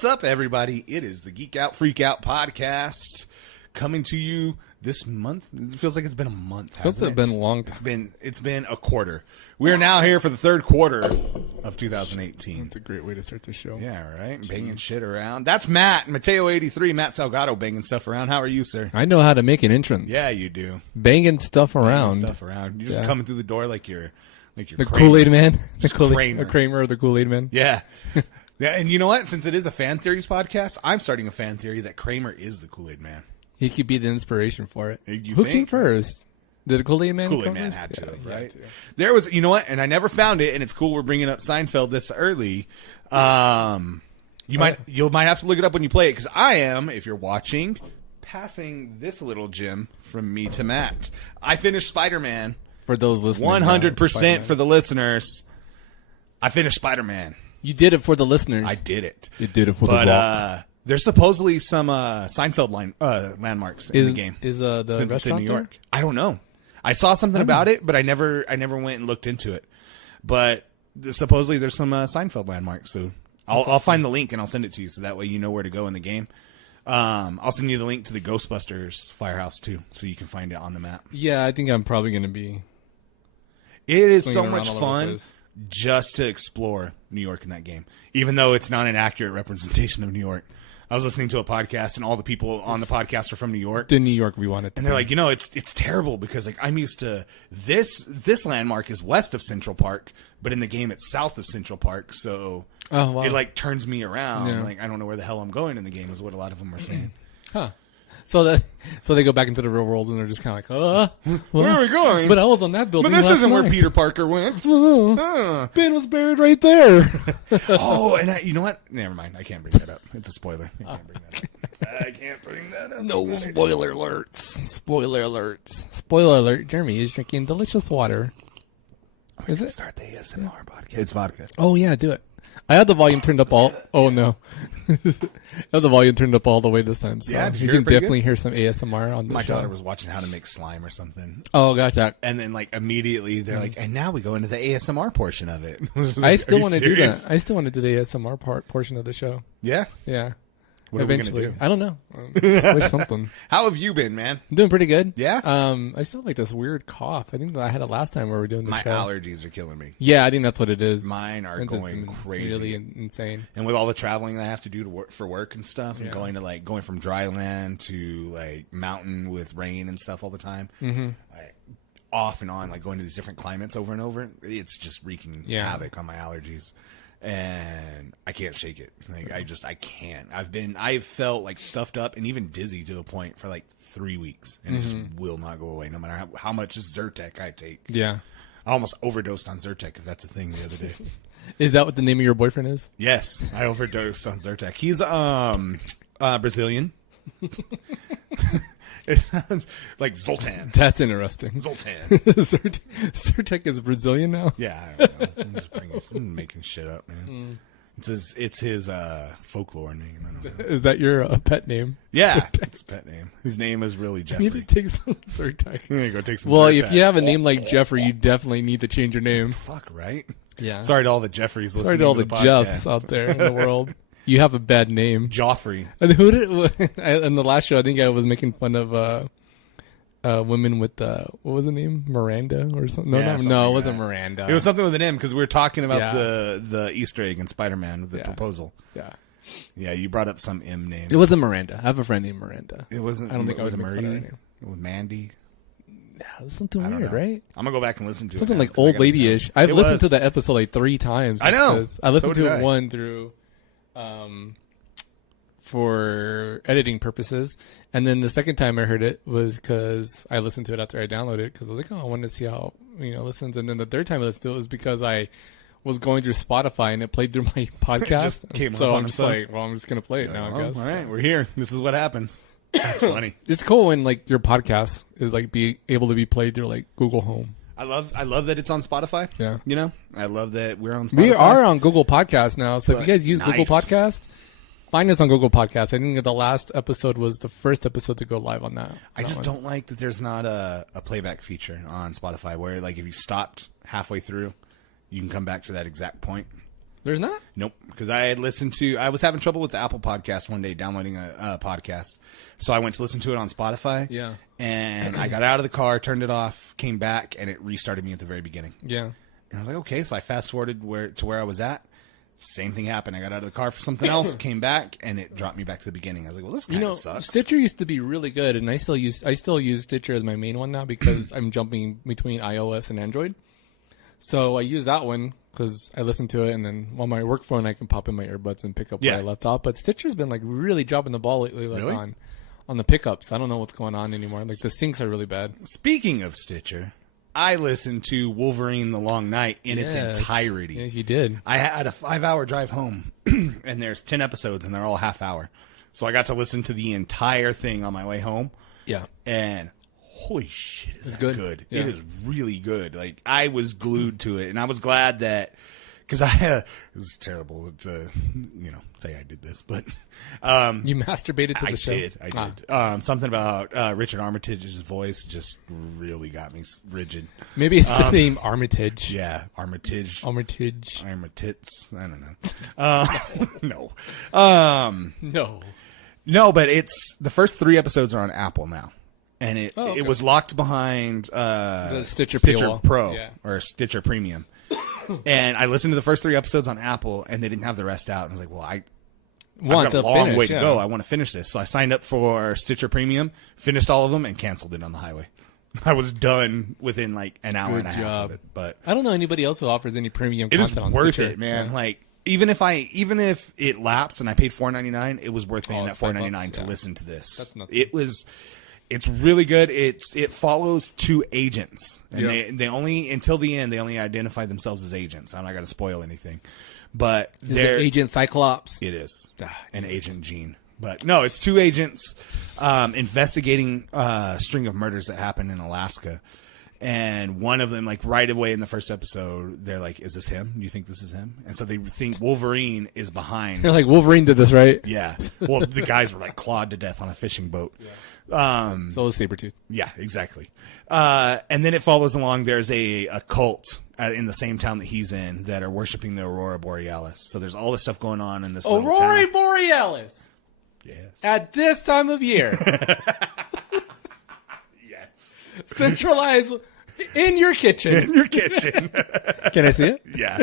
What's up, everybody? It is the Geek Out Freak Out podcast coming to you this month. It feels like it's been a month. It's been a long time. It's been a quarter. We are now here for the third quarter of 2018. That's a great way to start the show. Yeah, right. Banging shit around. That's Matt, Mateo83, Matt Salgado, banging stuff around. How are you, sir? I know how to make an entrance. Yeah, you do. Banging stuff around. You're just coming through the door like you're the Kool-Aid man. Kramer. Kramer or the Kool-Aid man. Yeah. Yeah, and you know what? Since it is a fan theories podcast, I'm starting a fan theory that Kramer is the Kool-Aid man. He could be the inspiration for it. Who came first? Did the Kool-Aid man Kool-Aid come man first? had to, Yeah, right? There was, you know what? And I never found it, and it's cool we're bringing up Seinfeld this early. You might have to look it up when you play it, because I am, if you're watching, passing this little gem from me to Matt. I finished Spider-Man. For those listening. 100% for the listeners. I finished Spider-Man. You did it for the listeners. I did it. You did it for the vlog. There's supposedly some Seinfeld landmarks in the game. Is the since it's in restaurant New York? there? I don't know. I saw something about it, but I never went and looked into it. But supposedly there's some Seinfeld landmarks, so I'll find the link and I'll send it to you, so that way you know where to go in the game. I'll send you the link to the Ghostbusters firehouse too, so you can find it on the map. Yeah, I think I'm probably going to be. It is so much fun just to explore New York in that game, even though it's not an accurate representation of New York. I was listening to a podcast, and all the people on the podcast are from New York. The New York we wanted, and they're like, it's terrible because like I'm used to this landmark is west of Central Park, but in the game it's south of Central Park, so it like turns me around. Yeah. Like I don't know where the hell I'm going in the game is what a lot of them are saying. Huh. So they go back into the real world and they're just kind of like, where are we going? But I was on that building. But this isn't night. where Peter Parker went. Ben was buried right there. Oh, and you know what? Never mind. I can't bring that up. It's a spoiler. I can't bring that up. No spoiler alerts. Spoiler alerts. Spoiler alert. Jeremy is drinking delicious water. Is it? Start the ASMR podcast. It's vodka. Oh, yeah. Do it. I had the volume turned up all... Oh, no. I had the volume turned up all the way this time. So yeah, you can definitely hear some ASMR on the My show. daughter was watching how to make slime or something. Oh, gotcha. And then, like, immediately they're like, and now we go into the ASMR portion of it. I still want to do that. I still want to do the ASMR portion of the show. Yeah? Yeah. What eventually. Are we gonna do? I don't know. Wish something. How have you been, man? I'm doing pretty good. Yeah? I still have like this weird cough. I think that I had it last time where we were doing the show. My allergies are killing me. Yeah, I think that's what it is. Mine are going crazy. Really insane. And with all the traveling that I have to do for work and stuff, and going from dry land to like mountain with rain and stuff all the time, like, off and on, like going to these different climates over and over, it's just wreaking havoc on my allergies. And I can't shake it. Like I can't. I've felt like stuffed up and even dizzy to a point for like 3 weeks, and it just will not go away, no matter how much Zyrtec I take. Yeah, I almost overdosed on Zyrtec, if that's a thing, the other day. Is that what the name of your boyfriend is? Yes, I overdosed on Zyrtec. He's Brazilian. It sounds like Zoltan. That's interesting. Zoltan. Zyrtec is Brazilian now? Yeah, I don't know. I'm making shit up, man. It's his folklore name. I don't know. Is that your pet name? Yeah, it's a pet name. His name is really Jeffrey. You need to take some Zyrtec. You need to go take some Well, Zyrtec. if you have a name like Jeffrey, you definitely need to change your name. Fuck, right? Yeah. Sorry to all the Jeffreys listening Sorry to all the podcast. Jeffs out there in the world. You have a bad name. Joffrey. And in the last show, I think I was making fun of women with what was the name? Miranda or something? No, it wasn't Miranda. It was something with an M because we were talking about the Easter egg in Spider-Man with the proposal. Yeah. Yeah, you brought up some M name. It wasn't Miranda. I have a friend named Miranda. It wasn't. I don't think I was Marie. It was Mandy. Yeah, it was something weird, right? I'm gonna go back and listen to something it. Something like old lady-ish. I've listened to that episode like 3 times. I know. I listened to it one through. For editing purposes, and then the second time I heard it was because I listened to it after I downloaded it because I was like, oh, I wanted to see how it listens, and then the third time I listened to it was because I was going through Spotify and it played through my podcast, so I'm just like, well, I'm just gonna play it now. I guess. All right, we're here. This is what happens. That's funny. It's cool when like your podcast is like be able to be played through like Google Home. I love that it's on Spotify. Yeah, I love that we're on Spotify. We are on Google Podcast now, so if you guys use Google Podcast. Find us on Google Podcasts. I think the last episode was the first episode to go live on that. I just don't like that there's not a playback feature on Spotify where, like, if you stopped halfway through, you can come back to that exact point. There's not? Nope. Because I was having trouble with the Apple Podcast one day downloading a podcast. So I went to listen to it on Spotify. Yeah. And I got out of the car, turned it off, came back, and it restarted me at the very beginning. Yeah. And I was like, okay. So I fast forwarded to where I was at. Same thing happened. I got out of the car for something else, came back, and it dropped me back to the beginning. I was like, well, this kind of sucks. Stitcher used to be really good, and I still use Stitcher as my main one now because I'm jumping between iOS and Android. So I use that one because I listen to it, and then on my work phone, I can pop in my earbuds and pick up where I left off. But Stitcher's been like really dropping the ball lately, like on the pickups. I don't know what's going on anymore. Like the syncs are really bad. Speaking of Stitcher, I listened to Wolverine: The Long Night in its entirety. Yes, you did. I had a 5-hour drive home, and there's 10 episodes, and they're all half hour. So I got to listen to the entire thing on my way home. Yeah. And holy shit, it's good. Yeah. It is really good. Like, I was glued to it, and I was glad that, because it was terrible to, say I did this, but you masturbated to the show? I did. Something about Richard Armitage's voice just really got me rigid. Maybe it's the name Armitage. Yeah, Armitage. Armitage. Armitits. I don't know. No. No, but it's the first 3 episodes are on Apple now. And it was locked behind the Stitcher Pro or Stitcher Premium. And I listened to the first 3 episodes on Apple, and they didn't have the rest out. And I was like, well, I've got a long way to go. I want to finish this. So I signed up for Stitcher Premium, finished all of them, and canceled it on the highway. I was done within like an hour and a half of it. But I don't know anybody else who offers any premium content on Stitcher. It is worth Stitcher. it, man. Yeah. Like, even if it lapsed and I paid $4.99, it was worth paying that $4.99 to listen to this. That's nothing. It's really good. It follows 2 agents, and they only until the end they only identify themselves as agents. I'm not going to spoil anything, but they're Agent Cyclops. It is an Agent Jean, but no, it's 2 agents investigating a string of murders that happened in Alaska, and one of them, like right away in the first episode, they're like, "Is this him? Do you think this is him?" And so they think Wolverine is behind. They're like, "Wolverine did this, right?" Yeah. Well, the guys were like clawed to death on a fishing boat. Yeah. So is Sabretooth. Yeah, exactly. And then it follows along. There's a cult in the same town that he's in that are worshiping the Aurora Borealis. So there's all this stuff going on in this Aurora Borealis. Yes. At this time of year. Yes. Centralize in your kitchen. In your kitchen. Can I see it? Yeah.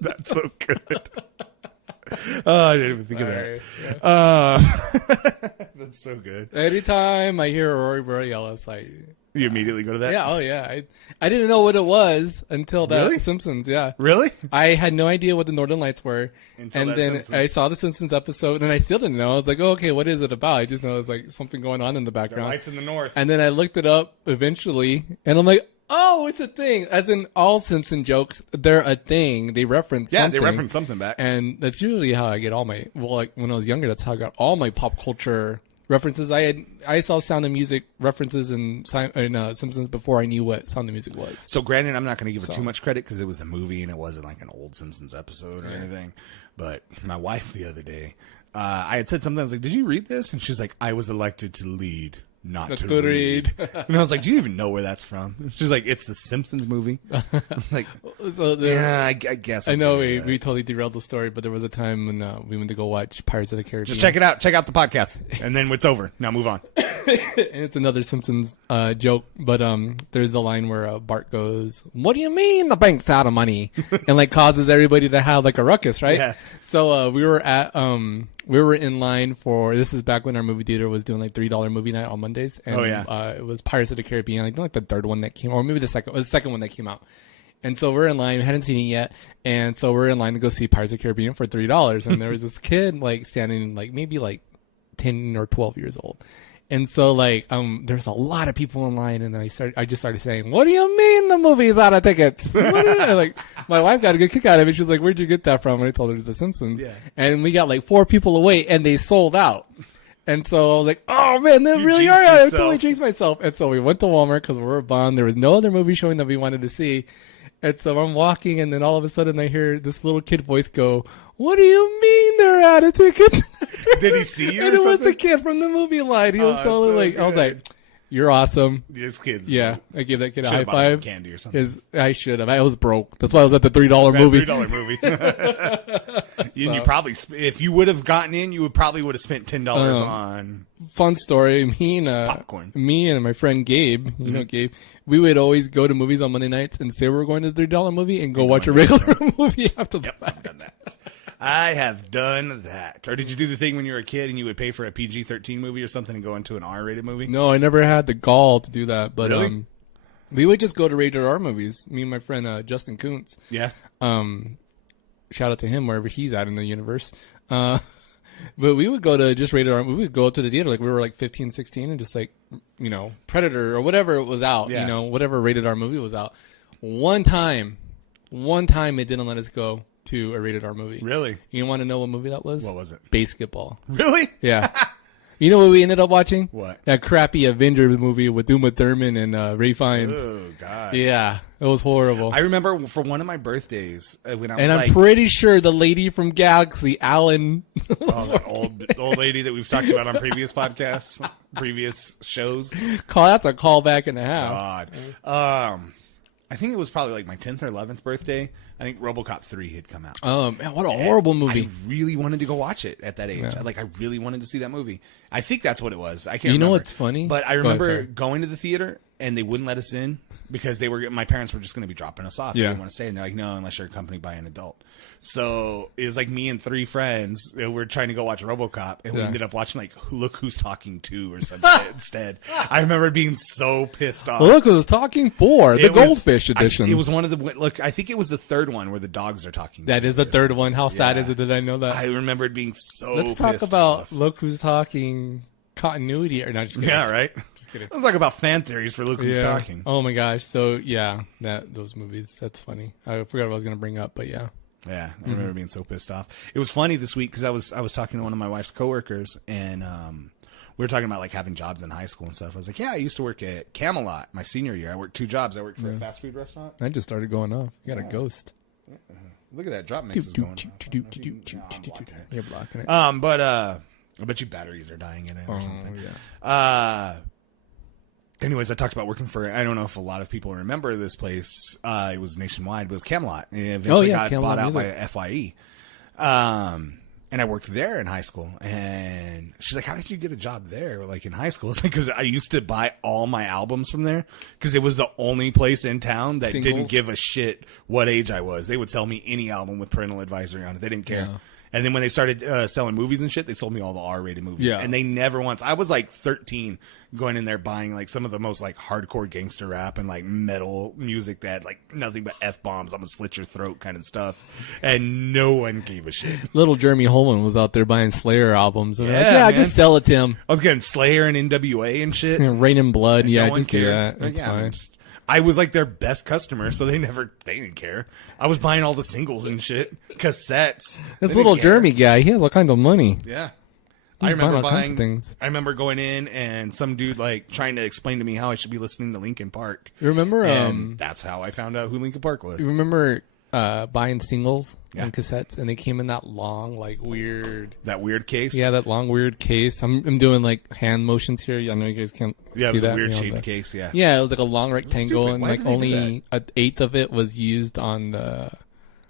That's so good. Oh, I didn't even think of that. That's so good. Anytime I hear Aurora Borealis, you immediately go to that? Yeah, oh yeah. I didn't know what it was until that really? Simpsons, yeah. Really? I had no idea what the Northern Lights were. And then Simpsons. I saw the Simpsons episode, and I still didn't know. I was like, oh, okay, what is it about? I just know it's like something going on in the background. The lights in the north. And then I looked it up eventually, and I'm like, oh, it's a thing. As in all Simpson jokes, they're a thing. They reference something. Yeah, they reference something back. And that's usually how I get all my, like when I was younger, that's how I got all my pop culture references. I saw Sound of Music references in Simpsons before I knew what Sound of Music was. So granted, I'm not going to give it too much credit because it was a movie and it wasn't like an old Simpsons episode or anything. But my wife the other day, I had said something. I was like, did you read this? And she's like, I was elected to lead. Not to read. And I was like, do you even know where that's from? She's like, it's the Simpsons movie. I'm like, I guess. I know we totally derailed the story, but there was a time when we went to go watch Pirates of the Caribbean. Just check it out. Check out the podcast. And then it's over. Now move on. And it's another Simpsons joke, but there's the line where Bart goes, what do you mean the bank's out of money? And like causes everybody to have like a ruckus, right? Yeah. So we were in line for, this is back when our movie theater was doing like $3 movie night on Mondays. And, it was Pirates of the Caribbean. I think like the third one that came, or maybe the second one that came out. And so we're in line, we hadn't seen it yet. And so we're in line to go see Pirates of the Caribbean for $3. And there was this kid like standing like maybe like 10 or 12 years old. And so like, there's a lot of people in line, and I just started saying, what do you mean the movie's out of tickets? Like, my wife got a good kick out of it. She's like, where'd you get that from? And I told her it was The Simpsons. Yeah. And we got like 4 people away, and they sold out. And so I was like, oh man, they really are. I totally jinxed myself. And so we went to Walmart because we were bummed. There was no other movie showing that we wanted to see. And so I'm walking, and then all of a sudden I hear this little kid voice go, what do you mean they're out of tickets? Did he see you and or it something? was the kid from the movie line. He was totally so like, good. I was like, You're awesome. This kid's Yeah, I gave that kid a high should've bought him some five. candy or something. I should have. I was broke. That's why I was at the $3 movie. $3 movie. You probably, if you would have gotten in, you would have spent $10 on Fun story. popcorn. Me and my friend Gabe, you know Gabe, we would always go to movies on Monday nights and say we were going to the $3 movie and go watch a regular movie after the fact. I've done that. I have done that. Or did you do the thing when you were a kid and you would pay for a PG-13 movie or something and go into an R-rated movie? No, I never had the gall to do that. But Really? we would just go to rated R movies. Me and my friend Justin Kuntz. Yeah. Shout out to him wherever he's at in the universe. But we would go to just rated R. We would go up to the theater like we were like 15, 16 and just like, Predator or whatever it was out. Yeah. Whatever rated R movie was out. One time it didn't let us go to a rated R movie. Really? You want to know what movie that was? What was it? Basketball. Really? Yeah. You know what we ended up watching? What? That crappy Avengers movie with Uma Thurman and Ray Fiennes. Oh, God. Yeah, it was horrible. I remember for one of my birthdays when I was I'm pretty sure the lady from Galaxy, Alan. the old lady that we've talked about on previous podcasts, previous shows. That's a callback and a half. God. I think it was probably like my 10th or 11th birthday. I think RoboCop 3 had come out. Man, what a horrible movie. I really wanted to go watch it at that age. Yeah. I really wanted to see that movie. I think that's what it was. I can't You remember. know what's funny? But I Go ahead, remember sorry. going to the theater and they wouldn't let us in because my parents were just going to be dropping us off. They Yeah. didn't want to stay. And they're like, no, unless you're accompanied by an adult. So it was like me and 3 friends. We're trying to go watch RoboCop, and we ended up watching like Look Who's Talking 2 or some shit instead. I remember being so pissed off. Look who's talking for the Goldfish edition. It was one of the I think it was the third one where the dogs are talking. That is the third one. How sad is it that I know that? I remember it being so. Let's talk pissed about off. Look Who's Talking continuity. Or not, just kidding. Yeah, right. Just kidding. Let's talk about fan theories for Look Who's Talking. Oh my gosh. So yeah, those movies. That's funny. I forgot what I was gonna bring up, but yeah. Yeah, I remember being so pissed off. It was funny this week because I was talking to one of my wife's coworkers, and we were talking about like having jobs in high school and stuff. I was like, yeah, I used to work at Camelot my senior year. I worked 2 jobs. I worked for a fast food restaurant. I just started going off. You got a ghost. Look at that drop mix is going on. You're blocking it. But I bet you batteries are dying in it or something. Yeah. Anyways, I talked about working for, I don't know if a lot of people remember this place. It was nationwide, but it was Camelot. And it eventually got Camelot bought out Music. by FYE. And I worked there in high school. And she's like, how did you get a job there? Like in high school? It's like, because I used to buy all my albums from there because it was the only place in town that Singles? didn't give a shit what age I was. They would sell me any album with parental advisory on it. They didn't care. Yeah. And then when they started selling movies and shit, they sold me all the R-rated movies. Yeah. And they never once. I was like 13 going in there buying like some of the most like hardcore gangster rap and like metal music that like nothing but F-bombs, I'm gonna slit your throat kind of stuff. And no one gave a shit. Little Jeremy Holman was out there buying Slayer albums. And Yeah, man. just sell it to him. I was getting Slayer and NWA and shit. Rain in Blood. And Yeah, no one just do cared. that. That's Yeah, fine. I was like their best customer, so they didn't care. I was buying all the singles and shit, cassettes. They This didn't little care. Jeremy guy, he has all kinds of money. Yeah. He's I remember buying all kinds buying of things. I remember going in and some dude like trying to explain to me how I should be listening to Linkin Park. You remember? And that's how I found out who Linkin Park was. You remember buying singles Yeah. and cassettes, and they came in that long, like weird. That weird case. Yeah, that long weird case. I'm doing like hand motions here. I know you guys can't. Yeah, it see was that, a weird you know, shaped case. Yeah. Yeah, it was like a long rectangle, stupid. and Why like did they do only an eighth of it was used on the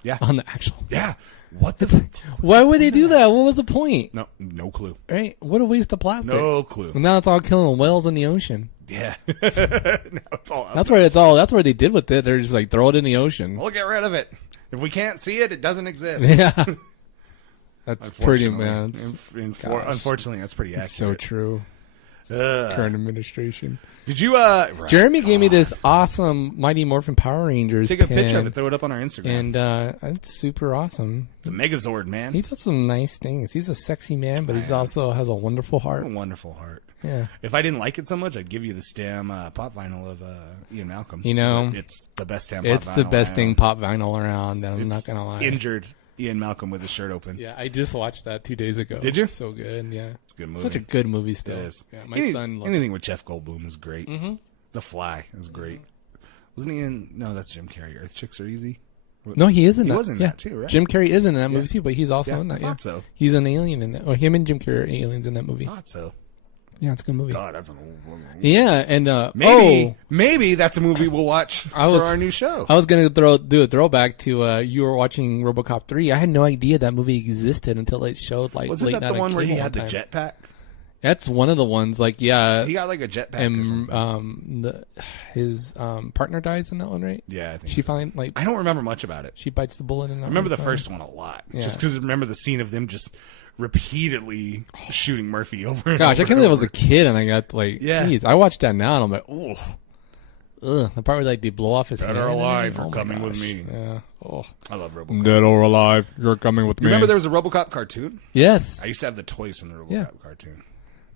Yeah. on the actual. Yeah. What the? Why would they do that? What was the point? No clue. Right? What a waste of plastic. No clue. And now it's all killing whales in the ocean. Yeah. Now it's all. That's where it's all. That's where they did with it. They're just like throw it in the ocean. We'll get rid of it. If we can't see it, it doesn't exist. Yeah. That's pretty Unfortunately. man. Unfortunately, that's pretty accurate. It's so true. Ugh. Current administration. Did you? Jeremy gave me this awesome Mighty Morphin Power Rangers. Take a pin, picture of it. Throw it up on our Instagram. and it's super awesome. It's a Megazord, man. He does some nice things. He's a sexy man, but he's also has a wonderful What a heart. wonderful heart. Yeah. If I didn't like it so much, I'd give you the stem pop vinyl of Ian Malcolm. You know, But it's the best stem. Pop It's the vinyl best I thing own. pop vinyl around. I'm It's not gonna lie. Injured Ian Malcolm with his shirt open. Yeah, I just watched that 2 days ago. Did you? So good. Yeah. It's a good movie. Such a good movie still. It is. Yeah, my son loves anything with Jeff Goldblum is great. Mm-hmm. The Fly is great. Wasn't he in? No, that's Jim Carrey. Earth Chicks Are Easy. No, he is in He that. was in yeah. that too, right? Jim Carrey is in that movie too, but he's also Yeah, in that. I Yeah. thought so. He's an alien in that. Or him and Jim Carrey are aliens in that movie. Thought so. Yeah, it's a good movie. God, that's an old one. Yeah, and maybe that's a movie we'll watch for our new show. I was gonna do a throwback to you were watching RoboCop 3. I had no idea that movie existed until it showed like. Wasn't late that the night one where he cable had the time. jetpack? That's one of the ones. Like, yeah, he got like a jetpack. Or something. His partner dies in that one, right? Yeah, I think she so. finally like. I don't remember much about it. She bites the bullet in that. I remember one. the first one a lot, Yeah. just because I remember the scene of them just repeatedly shooting Murphy over and Gosh, over I can't believe I was a kid and I got like, geez, I watched that now and I'm like, oh, ugh. The part where like they blow off his Dead hand. or alive, Oh you're my coming gosh. with me. Yeah. Oh, I love RoboCop. Dead or alive, you're coming with me. Remember there was a RoboCop cartoon? Yes. I used to have the toys from the RoboCop cartoon.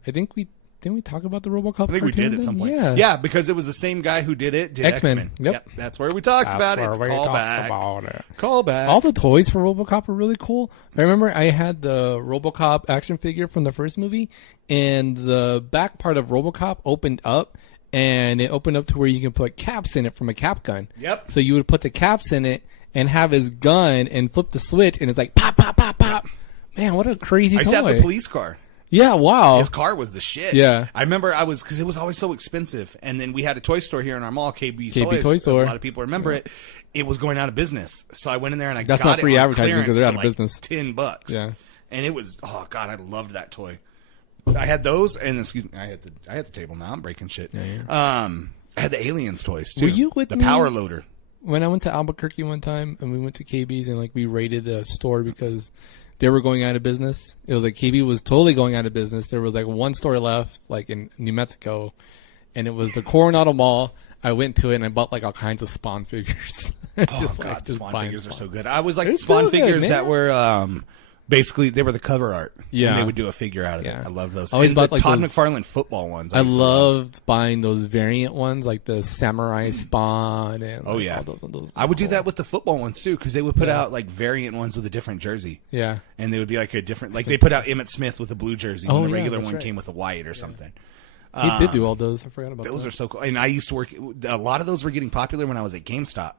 I think didn't we talk about the RoboCop? I think we did at some point. Yeah, because it was the same guy who did X-Men. Yep. That's where we talked about it. It's call back. All the toys for RoboCop are really cool. I remember I had the RoboCop action figure from the first movie, and the back part of RoboCop opened up, and it opened up to where you can put caps in it from a cap gun. Yep. So you would put the caps in it and have his gun and flip the switch, and it's like pop, pop, pop, pop. Man, what a crazy toy. I used to have the police car. Yeah, wow. His car was the shit. Yeah. I remember because it was always so expensive. And then we had a toy store here in our mall, KB Toy Store. A lot of people remember it. It was going out of business. So I went in there and I That's got not free it on advertising because they're out of clearance for, business. $10. Yeah. And it was, oh God, I loved that toy. I had those and excuse me, I had the table now. I'm breaking shit. Yeah. I had the Aliens toys too. Were you with the me? Power Loader? When I went to Albuquerque one time and we went to KB's and like we raided the store because they were going out of business. It was like KB was totally going out of business. There was like one store left, like in New Mexico, and it was the Coronado Mall. I went to it and I bought like all kinds of Spawn figures. God, Spawn figures are so good. I was like It's Spawn so good, figures man. that were basically they were the cover art. Yeah. And they would do a figure out of Yeah. it. I love those. I always And bought, the like, Todd those- McFarlane football ones. I used to loved buying those variant ones, like the Samurai Spawn and Oh, like, yeah. all those. I would do that with the football ones too, because they would put out like variant ones with a different jersey. Yeah. And they would be like a different, like they put out Emmitt Smith with a blue jersey, Oh, and the yeah, regular that's one right. came with a white or something. He did do all those. I forgot about Those that. are so cool. And I used to work, a lot of those were getting popular when I was at GameStop.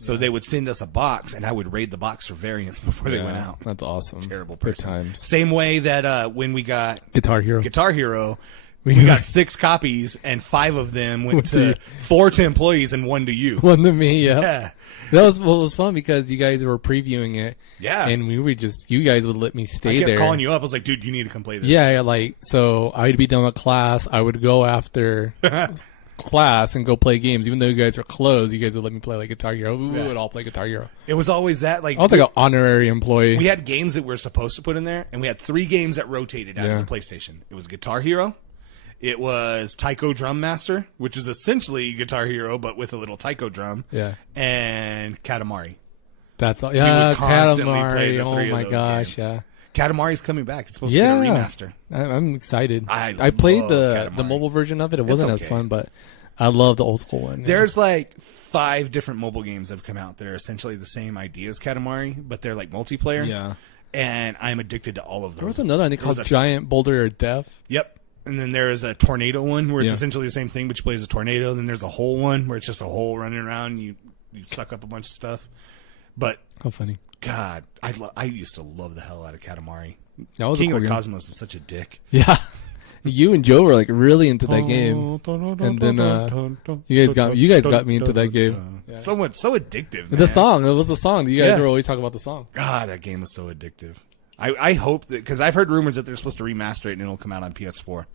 So they would send us a box, and I would raid the box for variants before they went out. That's awesome. Terrible Good person. times. Same way that when we got Guitar Hero. Guitar Hero, we got 6 copies, and 5 of them went to 4 to employees and 1 to you. One to me, yeah. Yeah. That was what was fun because you guys were previewing it. Yeah. And we were just, you guys would let me stay I kept there. calling you up. I was like, dude, you need to come play this. Yeah, like, so I'd be done with class. I would go after class and go play games. Even though you guys are closed, you guys would let me play like Guitar Hero. We would all play Guitar Hero. It was always that. Like I was like an honorary employee. we had games that we were supposed to put in there, and we had 3 games that rotated out Yeah. of the PlayStation. It was Guitar Hero. It was Taiko Drum Master, which is essentially Guitar Hero, but with a little taiko drum. Yeah. And Katamari. That's all. Yeah, would constantly play Katamari. the 3 Oh of my those gosh, games. yeah. Katamari's coming back. It's supposed Yeah. to be a remaster. I'm excited. I played love the Katamari. mobile version of it. It wasn't as okay. fun, but I love the old school one. Yeah. There's like 5 different mobile games that have come out that are essentially the same idea as Katamari, but they're like multiplayer. Yeah. And I'm addicted to all of those. There was another one There called was a- Giant Boulder of Death. Yep. And then there's a tornado one where it's Yeah. essentially the same thing, but you play as a tornado. Then there's a hole one where it's just a hole running around and you suck up a bunch of stuff. But, How funny. God, I used to love the hell out of Katamari. That was King a cool of the game. Cosmos is such a dick. Yeah. You and Joe were like really into that game. And then you guys got me into that game. Yeah. So addictive, man. The song, it was the song. You guys Yeah. were always talking about the song. God, that game is so addictive. I hope that, because I've heard rumors that they're supposed to remaster it and it'll come out on PS4.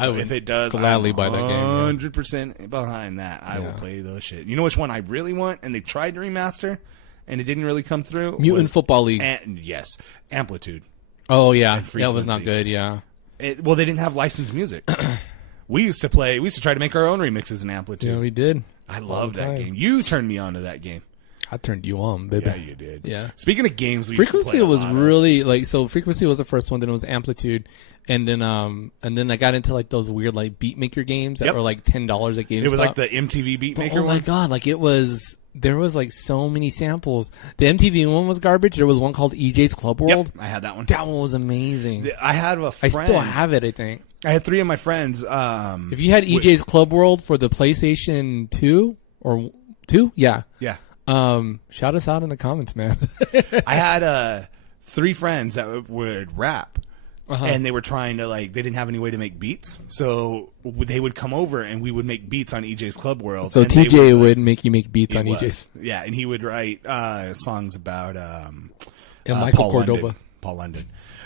So would if it does, gladly I'm buy that game, yeah. 100% behind that. I will play those shit. You know which one I really want, and they tried to remaster, and it didn't really come through? Mutant Football League. Yes, Amplitude. Oh yeah, and that was not Frequency. good. Yeah, Well, they didn't have licensed music. We used to try to make our own remixes in Amplitude. yeah, we did. I love that time. game. You turned me on to that game. I turned you on, baby. Yeah, you did. Yeah. Speaking of games, we used to Frequency play a was lot of. really like so. Frequency was the first one. Then it was Amplitude, and then I got into like those weird like beat maker games that Yep. were like $10 at GameStop. It was like the MTV Beatmaker Oh my one. god! Like it was. There was like so many samples. The MTV one was garbage. There was one called EJ's Club World. Yep, I had that one. That one was amazing. I had a I friend. still have it. I think. I had 3 of my friends. If you had EJ's Club World for the PlayStation 2 or 2, yeah. Yeah. Shout us out in the comments, man. I had 3 friends that would rap and they were trying to they didn't have any way to make beats, so they would come over and we would make beats on EJ's Club World. So TJ would make you make beats on EJ's. Yeah, and he would write songs about Michael Paul Cordoba. London. Paul London.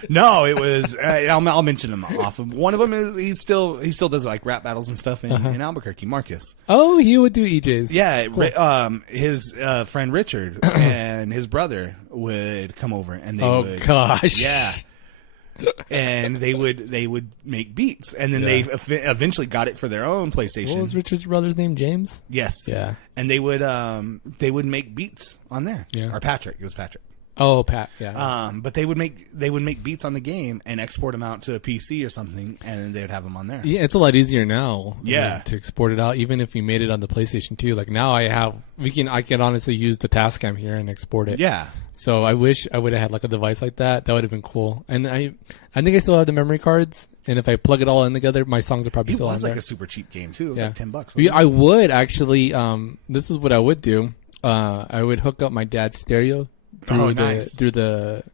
No, it was. I'll mention him off. One of them is he still does rap battles and stuff in Albuquerque. Marcus. Oh, he would do EJ's. Yeah, cool. His friend Richard and his brother would come over and they would. Oh gosh. Yeah. And they would make beats, and then they eventually got it for their own PlayStation. What was Richard's brother's name? James. Yes. Yeah. And they would make beats on there. Yeah. Or Patrick. It was Patrick. Oh, Pat. Yeah. But they would make beats on the game and export them out to a PC or something, and then they would have them on there. Yeah, it's a lot easier now. Yeah. To export it out, even if you made it on the PlayStation 2. Like now, I can honestly use the Tascam here and export it. Yeah. So I wish I would have had a device like that. That would have been cool. And I think I still have the memory cards. And if I plug it all in together, my songs are probably still on there. It was a super cheap game too. It was $10. Yeah, I would actually. This is what I would do. I would hook up my dad's stereo through the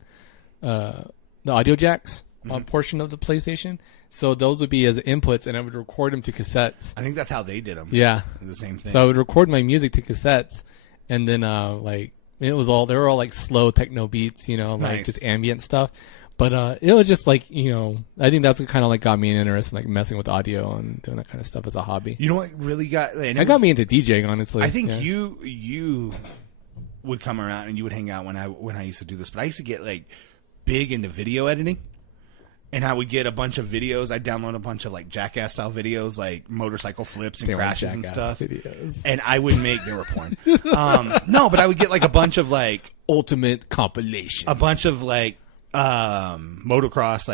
audio jacks portion of the PlayStation. So those would be as inputs, and I would record them to cassettes. I think that's how they did them. Yeah, the same thing. So I would record my music to cassettes, and then they were all slow techno beats, just ambient stuff. But it was just I think that's what kind of got me interested in messing with audio and doing that kind of stuff as a hobby. You know what really got me into DJing, honestly. I think you would come around and you would hang out when I used to do this, but I used to get big into video editing, and I would get a bunch of videos. I'd download a bunch of Jackass style videos, motorcycle flips and crashes and stuff. Videos. And I would make they were porn. No, but I would get a bunch of ultimate compilations, a bunch of motocross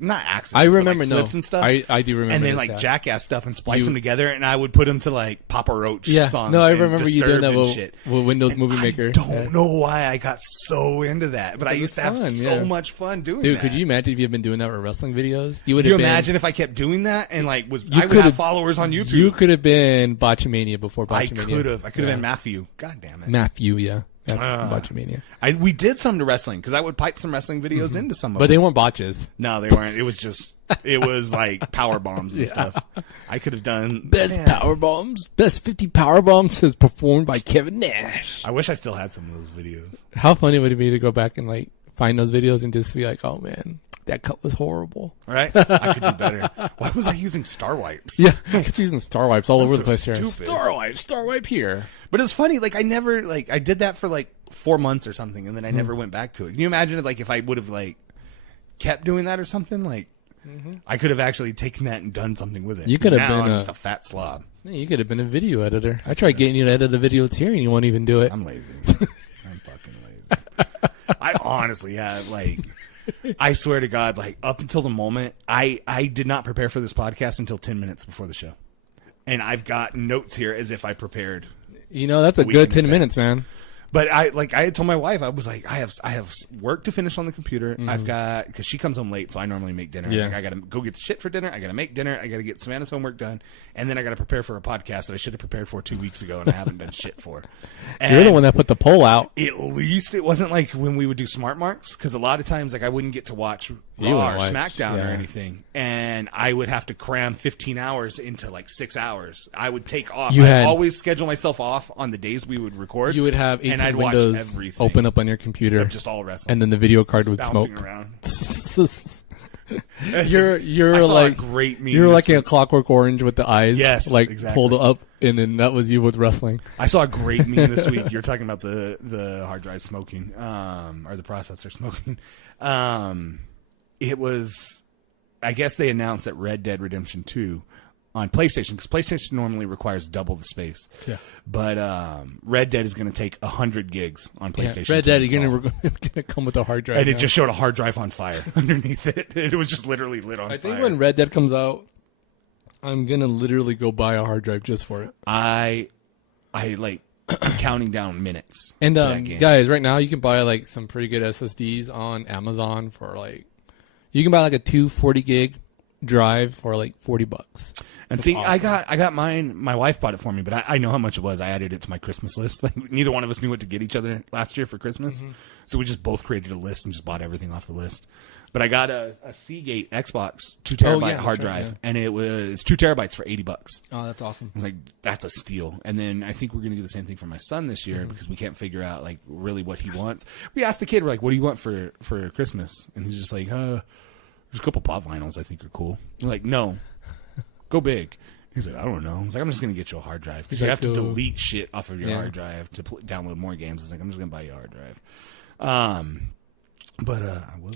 not accidents. I remember flips and stuff. I do remember. And then Jackass stuff and splice them together, and I would put them to Papa Roach songs. No, I remember you doing that with Windows Movie Maker. I don't know why I got so into that, but I used to have so much fun doing that. Dude, could you imagine if you had been doing that with wrestling videos? You would. You imagine if I kept doing that and I would have followers on YouTube. You could have been Botchamania before Botchamania. I could have been Matthew. God damn it, Matthew. Yeah. Botchamania. We did some to wrestling because I would pipe some wrestling videos into some of them. But they weren't botches. No, they weren't. It was power bombs and stuff. I could have done power bombs. Best 50 power bombs is performed by Kevin Nash. I wish I still had some of those videos. How funny would it be to go back and find those videos and just be oh man, that cut was horrible. Right? I could do better. Why was I using Star Wipes? Yeah, I kept using Star Wipes all over the place here. Star Wipe here. But it's funny, I never, I did that for 4 months or something, and then I never went back to it. Can you imagine if I would have, kept doing that or something? I could have actually taken that and done something with it. You could have been I'm just a fat slob. You could have been a video editor. I tried getting you to edit the video here, and you won't even do it. I'm lazy. I'm fucking lazy. I honestly have, I swear to God, up until the moment, I did not prepare for this podcast until 10 minutes before the show. And I've got notes here as if I prepared. That's a good 10 minutes, man. But I had told my wife, I was I have work to finish on the computer. I've got, because she comes home late, so I normally make dinner. I was I got to go get the shit for dinner. I got to make dinner. I got to get Savannah's homework done. And then I got to prepare for a podcast that I should have prepared for 2 weeks ago and I haven't done shit for. And you're the one that put the poll out. At least it wasn't when we would do Smart Marks, because a lot of times I wouldn't get to watch Raw or SmackDown or anything. And I would have to cram 15 hours into 6 hours. I would take off. I'd always schedule myself off on the days we would record. You would have 18 and I'd windows watch everything open up on your computer. Of just all wrestling. And then the video card would bouncing smoke. Around. You're I saw a great meme. You're like a Clockwork Orange with the eyes, exactly. pulled up, and then that was you with wrestling. I saw a great meme this week. You're talking about the hard drive smoking, or the processor smoking. It was, I guess they announced that Red Dead Redemption 2 on PlayStation, because PlayStation normally requires double the space. Yeah. But Red Dead is going to take 100 gigs on PlayStation. Red Dead is going to come with a hard drive. And it just showed a hard drive on fire underneath it. It was just literally lit on fire. I think when Red Dead comes out, I'm going to literally go buy a hard drive just for it. I counting down minutes. And to that game. Guys, right now you can buy some pretty good SSDs on Amazon for you can buy a 240 gig drive for $40. And see, awesome. I got mine. My wife bought it for me, but I know how much it was. I added it to my Christmas list. Neither one of us knew what to get each other last year for Christmas, so we just both created a list and just bought everything off the list. But I got a Seagate Xbox 2 terabyte hard drive, and it was 2 terabytes for $80. Oh, that's awesome. I was like, that's a steal. And then I think we're going to do the same thing for my son this year because we can't figure out like really what he wants. We asked the kid, we're like, what do you want for Christmas? And he's just like, there's a couple pop vinyls I think are cool. We're like, no, go big. He's like, I don't know. I was like, I'm just going to get you a hard drive because you have to delete shit off of your hard drive to download more games. I was like, I'm just going to buy you a hard drive. But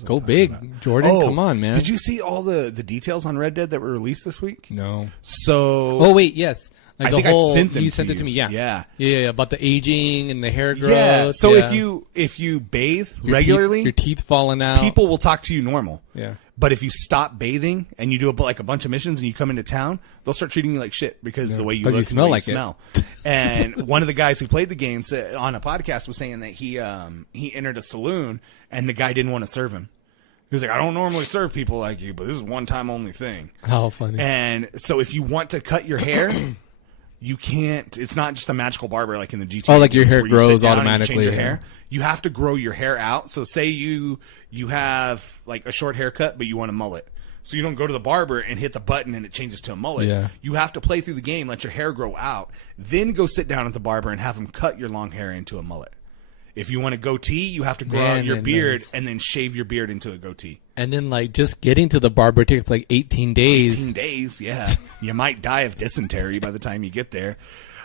go big, Jordan. Come on, man. Did you see all the details on Red Dead that were released this week? No. So wait, yes. Like I think I sent them. You sent it to me. Yeah. About the aging and the hair growth. Yeah. So if you bathe regularly, your teeth falling out, people will talk to you normal. Yeah. But if you stop bathing and you do a bunch of missions and you come into town, they'll start treating you like shit because of the way you look and the way you smell. And one of the guys who played the game said, on a podcast was saying that he entered a saloon and the guy didn't want to serve him. He was like, I don't normally serve people like you, but this is one time only thing. How funny. And so if you want to cut your hair, you can't. It's not just a magical barber like in the GTA. Oh, like your hair grows automatically. You change your hair. You have to grow your hair out. So say you have like a short haircut, but you want a mullet. So you don't go to the barber and hit the button and it changes to a mullet. Yeah. You have to play through the game, let your hair grow out, then go sit down at the barber and have him cut your long hair into a mullet. If you want a goatee, you have to grow out your beard and then shave your beard into a goatee. And then, like, just getting to the barber takes, like, 18 days. 18 days, yeah. You might die of dysentery by the time you get there.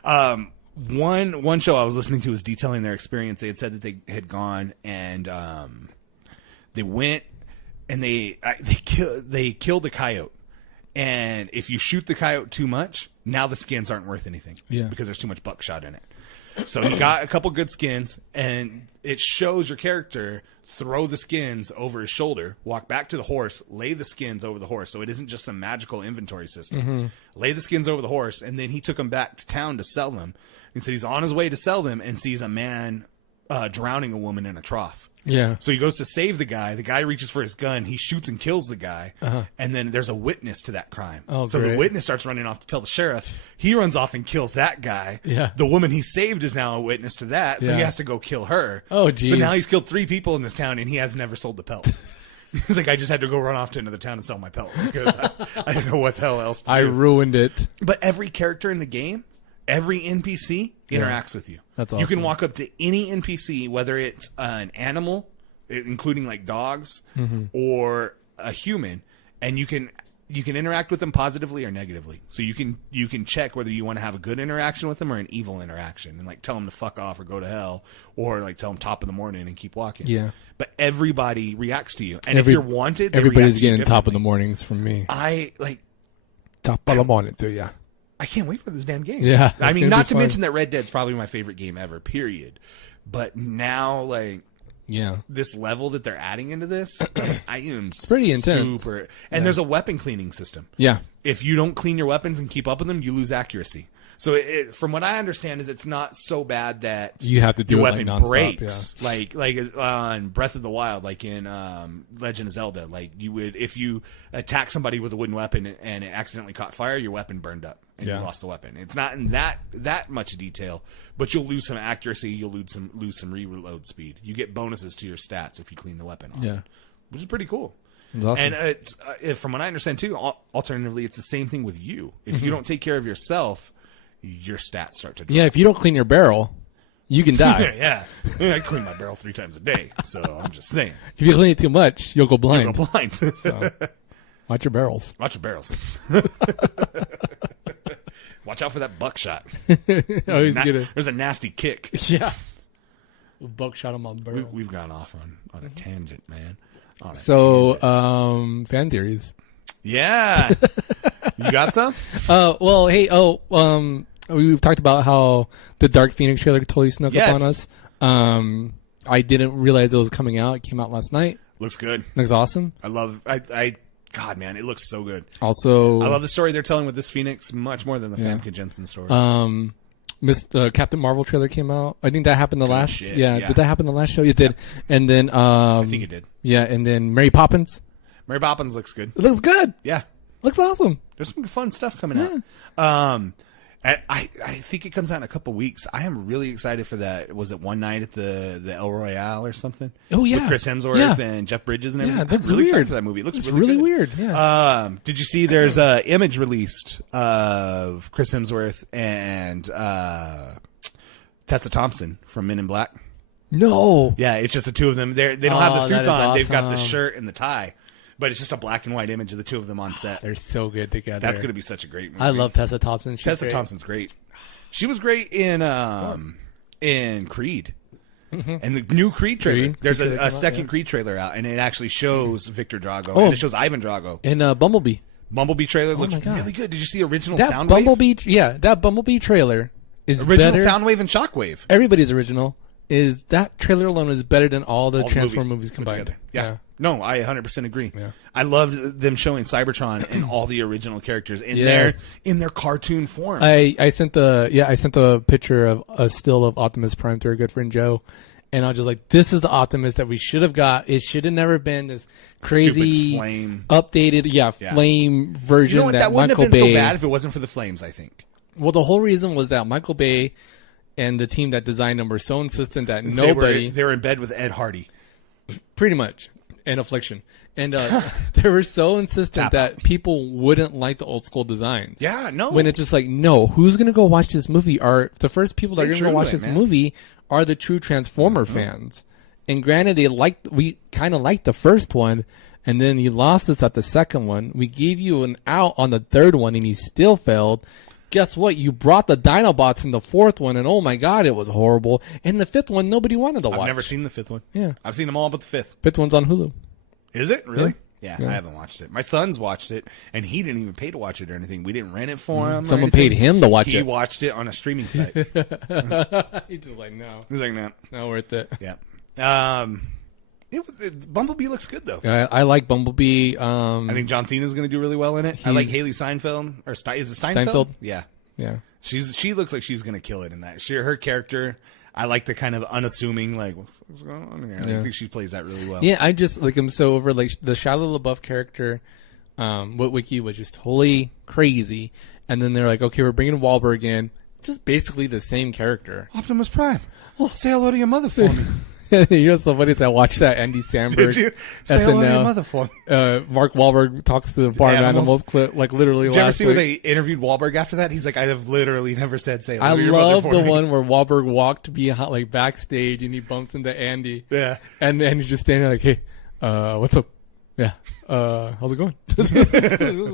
One show I was listening to was detailing their experience. They had said that they had gone and they went and they killed a coyote. And if you shoot the coyote too much, now the skins aren't worth anything. Yeah. Because there's too much buckshot in it. So he got a couple good skins, and it shows your character throw the skins over his shoulder, walk back to the horse, lay the skins over the horse. So it isn't just a magical inventory system. Mm-hmm. Lay the skins over the horse, and then he took them back to town to sell them. He said he's on his way to sell them and sees a man drowning a woman in a trough. Yeah. So he goes to save the guy. The guy reaches for his gun. He shoots and kills the guy. And then there's a witness to that crime. Oh, so great. the witness starts running off to tell the sheriff. He runs off and kills that guy. Yeah. The woman he saved is now a witness to that. So he has to go kill her. Oh, geez. So now he's killed 3 people in this town and he has never sold the pelt. He's like, I just had to go run off to another town and sell my pelt because I didn't know what the hell else to do. I ruined it. But every character in the game, every NPC interacts with you. That's awesome. You can walk up to any NPC, whether it's an animal, including like dogs, or a human, and you can interact with them positively or negatively. So you can check whether you want to have a good interaction with them or an evil interaction, and like tell them to fuck off or go to hell, or like tell them top of the morning and keep walking. Yeah. But everybody reacts to you, and if you're wanted, everybody's getting top of the mornings from me. Top of the morning too. Yeah. I can't wait for this damn game. Yeah. I mean, not to mention that Red Dead's probably my favorite game ever, period. But now, like, this level that they're adding into this, I am pretty intense. And there's a weapon cleaning system. Yeah. If you don't clean your weapons and keep up with them, you lose accuracy. So from what I understand is it's not so bad that you have to do your it weapon like nonstop, breaks. Like on Breath of the Wild, like in Legend of Zelda, like you would, if you attack somebody with a wooden weapon and it accidentally caught fire, your weapon burned up and you lost the weapon. It's not in that much detail, but you'll lose some accuracy. You'll lose some reload speed. You get bonuses to your stats if you clean the weapon off. Yeah, which is pretty cool. That's awesome. And it's from what I understand too, alternatively, it's the same thing with you. If you don't take care of yourself, your stats start to drop. Yeah, if you don't clean your barrel, you can die. Yeah. I clean my barrel 3 times a day, so I'm just saying. If you clean it too much, you'll go blind. You'll go blind. So, watch your barrels. Watch your barrels. Watch out for that buckshot. There's a nasty kick. Yeah. Buckshot on my barrel. We've gone off on a tangent, man. Fan theories. Yeah. You got some? Well, hey, we've talked about how the Dark Phoenix trailer totally snuck up on us. I didn't realize it was coming out. It came out last night. Looks good. Looks awesome. God, man, it looks so good. Also, I love the story they're telling with this Phoenix much more than the Famke Jensen story. Captain Marvel trailer came out. I think that happened the last. Shit. Yeah, did that happen the last show? It did. And then I think it did. Yeah, and then Mary Poppins. Mary Poppins looks good. It looks good. Yeah. Looks awesome. There's some fun stuff coming out. I think it comes out in a couple weeks. I am really excited for that. Was it One Night at the El Royale or something? Oh yeah, with Chris Hemsworth and Jeff Bridges and everything. Yeah, that's I'm really weird. excited for that movie. It looks it's really good. weird. Yeah. Did you see? There's a image released of Chris Hemsworth and Tessa Thompson from Men in Black. No. Yeah, it's just the two of them. They don't have the suits on. Awesome. They've got the shirt and the tie. But it's just a black and white image of the two of them on set. They're so good together. That's going to be such a great movie. I love Tessa Thompson. Tessa Thompson's great. She was great in Creed. Mm-hmm. And the new Creed trailer. There's a second Creed trailer out, and it actually shows Victor Drago. And it shows Ivan Drago. And Bumblebee. Bumblebee trailer looks really good. Did you see original that Soundwave? Bumblebee, that Bumblebee trailer is original better. Soundwave and Shockwave. Everybody's original. Is that trailer alone is better than all the Transformers movies combined. Yeah. No, I 100% agree. Yeah. I loved them showing Cybertron and all the original characters in their cartoon forms. I sent the picture of a still of Optimus Prime to our good friend Joe, and I was just like, this is the Optimus that we should have got. It should have never been this crazy flame updated flame version. You know what? That wouldn't have been so bad if it wasn't for the flames, I think. Well, the whole reason was that Michael Bay and the team that designed them were so insistent that nobody... They were in bed with Ed Hardy. Pretty much. And Affliction. And they were so insistent that people wouldn't like the old school designs. Yeah, no. When it's just like, no, who's going to go watch this movie? Are the first people that are going to go watch this movie are the true Transformer fans. And granted, we kind of liked the first one, and then you lost us at the second one. We gave you an out on the third one, and you still failed. Guess what? You brought the Dinobots in the fourth one, and oh my god, it was horrible. And the fifth one, nobody wanted to watch. I've never seen the fifth one. Yeah. I've seen them all but the fifth. Fifth one's on Hulu. Is it? Really? Yeah, I haven't watched it. My son's watched it, and he didn't even pay to watch it or anything. We didn't rent it for him. Someone paid him to watch it. He watched it on a streaming site. He's just like, no. He's like, no. Not worth it. Yeah. Bumblebee looks good, though. I like Bumblebee. I think John Cena's going to do really well in it. I like Haley Steinfeld. Or is it Steinfeld? Yeah. Yeah. She looks like she's going to kill it in that. Her character, I like the kind of unassuming, like, what's going on here? I think she plays that really well. Yeah, I just, like, I'm so over, like, the Shia LaBeouf character, Witwicky was just totally crazy. And then they're like, okay, we're bringing Wahlberg in. Just basically the same character. Optimus Prime. Well, say hello to your mother for me. You know, so funny is I watched that Andy Samberg. Did you say hello to your mother for me? Mark Wahlberg talks to the farm animals clip, like literally. Did you ever see when they interviewed Wahlberg after that? He's like, I have literally never said say hello I to your mother for me. love the one where Wahlberg walked behind, like backstage, and he bumps into Andy. Yeah, and then he's just standing there like, hey, what's up? Yeah, how's it going?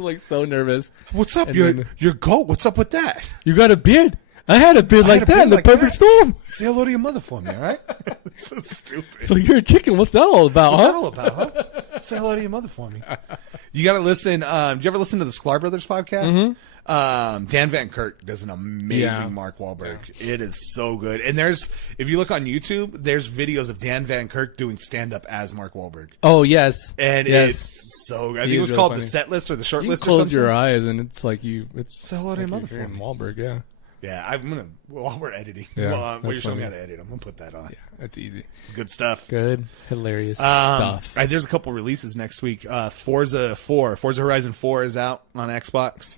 Like so nervous. What's up? Your goat. What's up with that? You got a beard. I had a beard like that in the perfect storm. Say hello to your mother for me, all right? So stupid. So you're a chicken. What's that all about, What's that all about, huh? Say hello to your mother for me. You got to listen. Did you ever listen to the Sklar Brothers podcast? Mm-hmm. Dan Van Kirk does an amazing Mark Wahlberg. Yeah. It is so good. And if you look on YouTube, there's videos of Dan Van Kirk doing stand-up as Mark Wahlberg. Oh, yes. And it's so good. I think it was called The Set List or The Short List or something. Close your eyes and it's like say hello to your mother for me. Wahlberg, yeah. Yeah, I'm gonna. While we're editing, while you're showing me how to edit, I'm gonna put that on. Yeah, that's easy. It's good stuff. Good, hilarious stuff. There's a couple releases next week. Forza Horizon 4 is out on Xbox.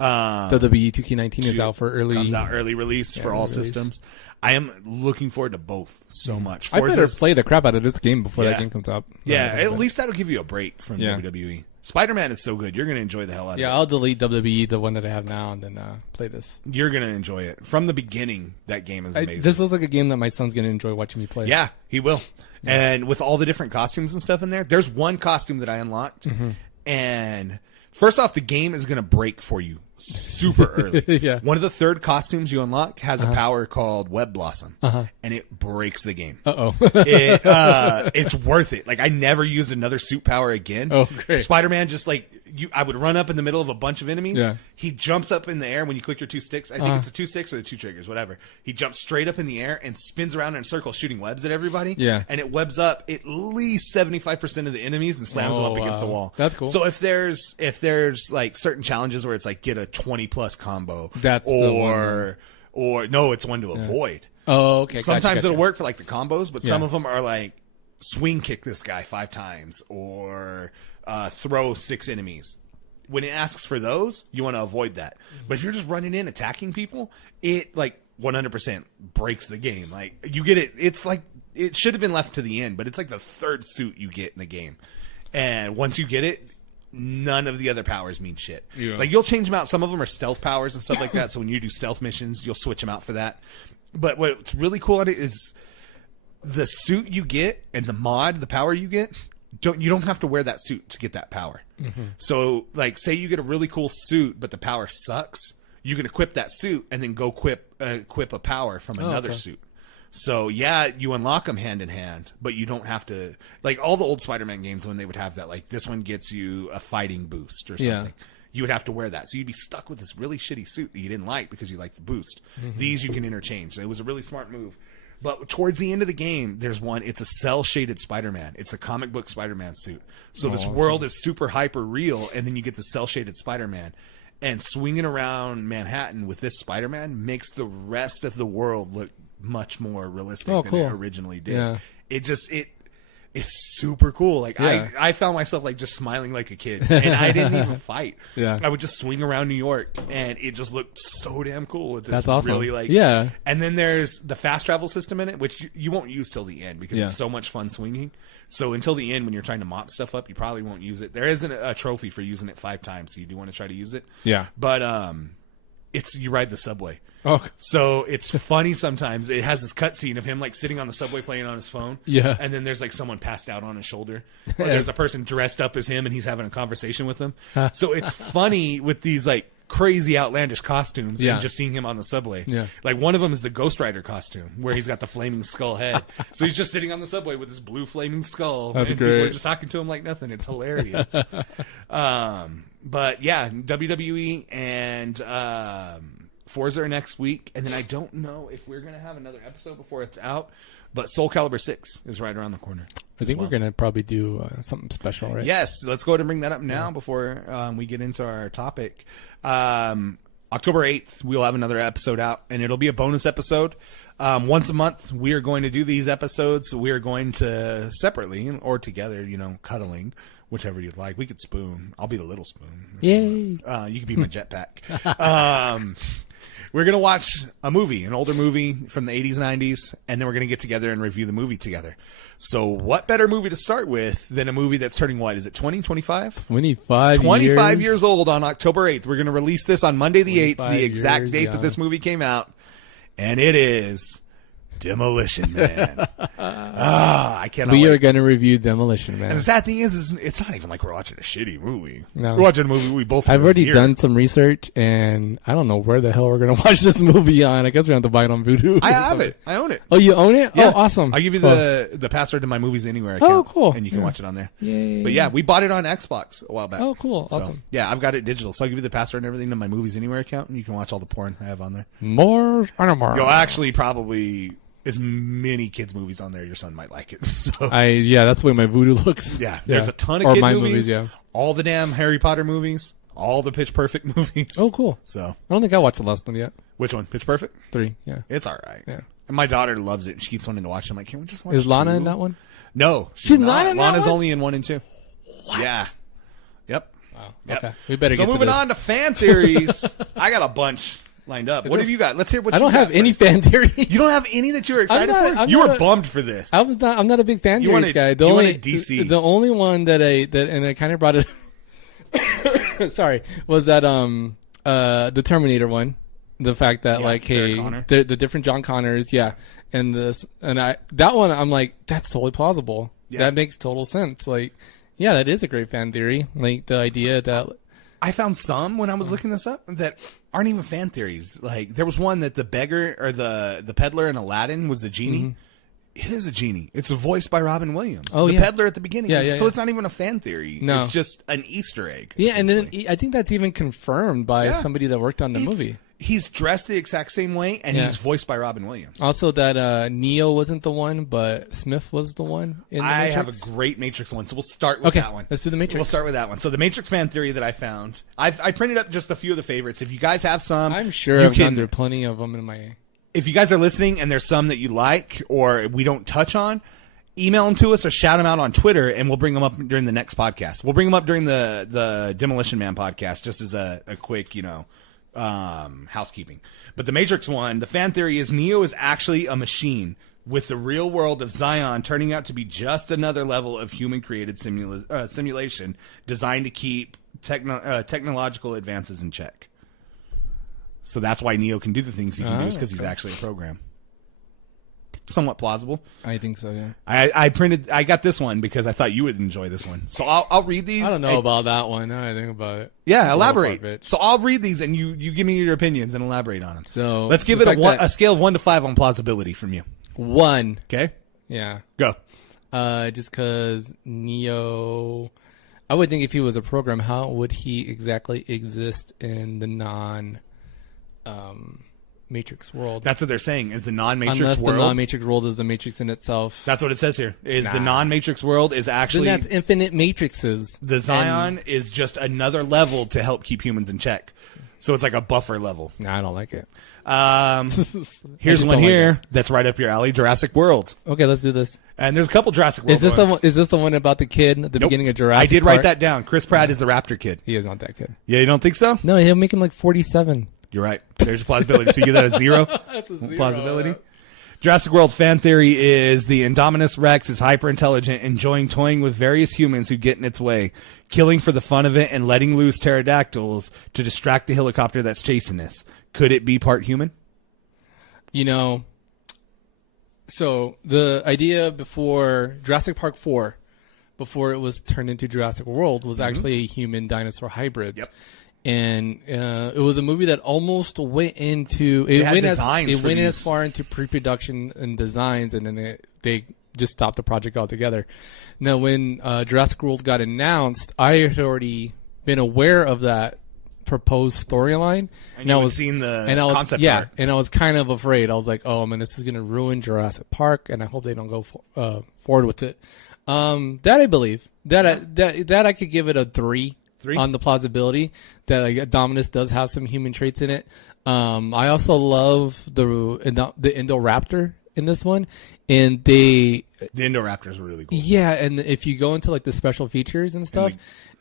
WWE 2K19 is out for early release for all systems. I am looking forward to both so much. I better play the crap out of this game before that game comes out. Yeah, at least that'll give you a break from WWE. Spider-Man is so good. You're going to enjoy the hell out of it. Yeah, I'll delete WWE, the one that I have now, and then play this. You're going to enjoy it. From the beginning, that game is amazing. This looks like a game that my son's going to enjoy watching me play. Yeah, he will. Yeah. And with all the different costumes and stuff in there, there's one costume that I unlocked. Mm-hmm. And first off, the game is going to break for you super early. Yeah. One of the third costumes you unlock has a power called Web Blossom, and it breaks the game. It's worth it. Like, I never used another suit power again. Oh, great. Spider-Man just I would run up in the middle of a bunch of enemies. Yeah. He jumps up in the air when you click your two sticks. I think it's the two sticks or the two triggers, whatever. He jumps straight up in the air and spins around in a circle, shooting webs at everybody. Yeah. And it webs up at least 75% of the enemies and slams them up against the wall. That's cool. So if there's like certain challenges where it's like get a 20+ combo, that's or no, it's one to avoid. Oh, okay. Sometimes it'll work for like the combos, but some of them are like swing kick this guy 5 times or throw 6 enemies. when it asks for those, you want to avoid that. But if you're just running in attacking people, it like 100% breaks the game. Like you get it. It's like it should have been left to the end, but it's like the third suit you get in the game. And once you get it, none of the other powers mean shit. Yeah. Like you'll change them out. Some of them are stealth powers and stuff like that. So when you do stealth missions, you'll switch them out for that. But what's really cool on it is the suit you get and the mod, the power you get. You don't have to wear that suit to get that power. Mm-hmm. So, like, say you get a really cool suit, but the power sucks. You can equip that suit and then go equip a power from another suit. So, yeah, you unlock them hand in hand, but you don't have to. Like, all the old Spider-Man games, when they would have that, like, this one gets you a fighting boost or something. Yeah. You would have to wear that. So you'd be stuck with this really shitty suit that you didn't like because you liked the boost. Mm-hmm. These you can interchange. It was a really smart move. But towards the end of the game, there's one. It's a cell-shaded Spider-Man. It's a comic book Spider-Man suit. So this world is super hyper real, and then you get the cell-shaded Spider-Man. And swinging around Manhattan with this Spider-Man makes the rest of the world look much more realistic than it originally did. Yeah. It's super cool. Like I found myself like just smiling like a kid, and I didn't even fight. Yeah, I would just swing around New York, and it just looked so damn cool. With this That's awesome. Really like And then there's the fast travel system in it, which you won't use till the end because it's so much fun swinging. So until the end, when you're trying to mop stuff up, you probably won't use it. There isn't a trophy for using it 5 times, so you do want to try to use it. Yeah, but you ride the subway. Oh, so it's funny sometimes. It has this cutscene of him like sitting on the subway playing on his phone. Yeah, and then there's like someone passed out on his shoulder. Or there's a person dressed up as him, and he's having a conversation with them. So it's funny with these like crazy outlandish costumes and just seeing him on the subway. Yeah, like one of them is the Ghost Rider costume where he's got the flaming skull head. So he's just sitting on the subway with this blue flaming skull. That's and great. People are just talking to him like nothing. It's hilarious. But yeah, WWE and Forza are next week, and then I don't know if we're going to have another episode before it's out, but Soul Calibur 6 is right around the corner. I think we're going to probably do something special, right? Yes, let's go ahead and bring that up now before we get into our topic. October 8th, we'll have another episode out, and it'll be a bonus episode. Once a month, we are going to do these episodes. We are going to separately or together, cuddling, whichever you'd like. We could spoon. I'll be the little spoon. Yay. You could be my jetpack. We're going to watch a movie, an older movie from the 80s, 90s, and then we're going to get together and review the movie together. So what better movie to start with than a movie that's turning, what, is it 20, 25? 25 years old on October 8th. We're going to release this on Monday the 8th, the exact date that this movie came out. And it is Demolition Man. I cannot We wait. are going to review Demolition Man. And the sad thing is it's not even like we're watching a shitty movie. No. We're watching a movie we both I've already done some research, and I don't know where the hell we're going to watch this movie on. I guess we're going to have to buy it on Vudu. I have it. I own it. Oh, you own it? Yeah. Oh, awesome. I'll give you the password to my Movies Anywhere account. Oh, cool. And you can watch it on there. Yay. But yeah, we bought it on Xbox a while back. Oh, cool. So, awesome. Yeah, I've got it digital. So I'll give you the password and everything to my Movies Anywhere account, and you can watch all the porn I have on there. More. You'll actually probably... as many kids movies on there, your son might like it. So that's the way my Voodoo looks. Yeah, there's a ton of kid movies. Yeah, all the damn Harry Potter movies, all the Pitch Perfect movies. Oh, cool. So I don't think I watched the last one yet. Which one? Pitch Perfect 3. Yeah, it's all right. Yeah, and my daughter loves it. She keeps wanting to watch it. I'm like, can we just watch? Is Lana 2? in that one? No, she's not in that Lana's one? only in 1 and 2. What? Yeah. Yep. Wow. Yep. Okay, we better. So get moving to this. on to fan theories. I got a bunch lined up. What have you got? Let's hear what I don't have any fan theories. You don't have any that you're excited for? You were bummed for this. I'm not a big fan theories guy. The only DC. The only one that I kind of brought it. Sorry, was that the Terminator one. The fact that the different John Connors, and that one I'm like, that's totally plausible. Yeah. That makes total sense. Like, yeah, that is a great fan theory. Like the idea that I found some when I was looking this up that aren't even fan theories. Like there was one that the beggar or the peddler in Aladdin was the genie. Mm-hmm. It is a genie. It's voiced by Robin Williams. The peddler at the beginning. So it's not even a fan theory. No. It's just an Easter egg. Yeah, and then I think that's even confirmed by somebody that worked on the movie. He's dressed the exact same way, and he's voiced by Robin Williams. Also, that Neo wasn't the one, but Smith was the one in the Matrix. I have a great Matrix one, so we'll start with that one. Let's do the Matrix. We'll start with that one. So the Matrix fan theory that I found, I printed up just a few of the favorites. If you guys have some, I'm sure I've gone through plenty of them in my... If you guys are listening and there's some that you like or we don't touch on, email them to us or shout them out on Twitter, and we'll bring them up during the next podcast. We'll bring them up during the Demolition Man podcast, just as a quick, housekeeping. But the Matrix one, the fan theory is Neo is actually a machine, with the real world of Zion turning out to be just another level of human-created simulation designed to keep technological advances in check. So that's why Neo can do the things he can do, because he's actually a program. Somewhat plausible. I think so, yeah. I got this one because I thought you would enjoy this one. So I'll read these. I don't know about that one. Now I think about it. Yeah, elaborate. So I'll read these and you give me your opinions and elaborate on them. So let's give it a scale of 1 to 5 on plausibility from you. 1. Okay. Yeah. Go. Just because Neo, I would think if he was a program, how would he exactly exist in the Matrix world? That's what they're saying. Is the non-Matrix Unless world? The non-Matrix world is the Matrix in itself. That's what it says here. The non-Matrix world is actually... Then that's infinite Matrixes. The Zion is just another level to help keep humans in check. So it's like a buffer level. Nah, I don't like it. Here's one here that's right up your alley. Jurassic World. Okay, let's do this. And there's a couple Jurassic World ones. Is this the one about the kid at the beginning of Jurassic I did Park? write that down. Chris Pratt is the raptor kid. He is not that kid. Yeah, you don't think so? No, he'll make him like 47. You're right. There's a plausibility. So you give that a 0? That's a 0. Plausibility. Jurassic World fan theory is the Indominus Rex is hyper intelligent, enjoying toying with various humans who get in its way, killing for the fun of it, and letting loose pterodactyls to distract the helicopter that's chasing this. Could it be part human? So the idea before Jurassic Park 4, before it was turned into Jurassic World, was actually a human dinosaur hybrid. Yep. And it was a movie that almost went into went as far into pre-production and designs, and then they just stopped the project altogether. Now, when Jurassic World got announced, I had already been aware of that proposed storyline, and I was seeing the concept art. And I was kind of afraid. I was like, "Oh man, this is going to ruin Jurassic Park," and I hope they don't go forward with it. That I believe that I could give it a 3. On the plausibility that Dominus does have some human traits in it. I also love the Indoraptor in this one, and the Indoraptors are really cool. Yeah, and if you go into like the special features and stuff,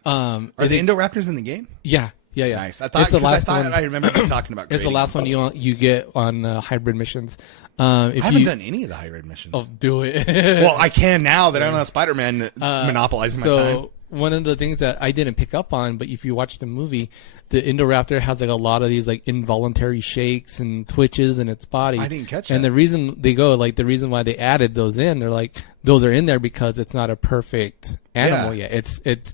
are the Indoraptors in the game? Yeah. Nice. I remember you talking about. It's the last one you get on hybrid missions. I haven't done any of the hybrid missions. Oh, do it. Well, I can now that I don't have Spider-Man monopolizing my time. One of the things that I didn't pick up on, but if you watch the movie, the Indoraptor has like a lot of these like involuntary shakes and twitches in its body. I didn't catch that. And the reason the reason why they added those in, they're like, those are in there because it's not a perfect animal yet. It's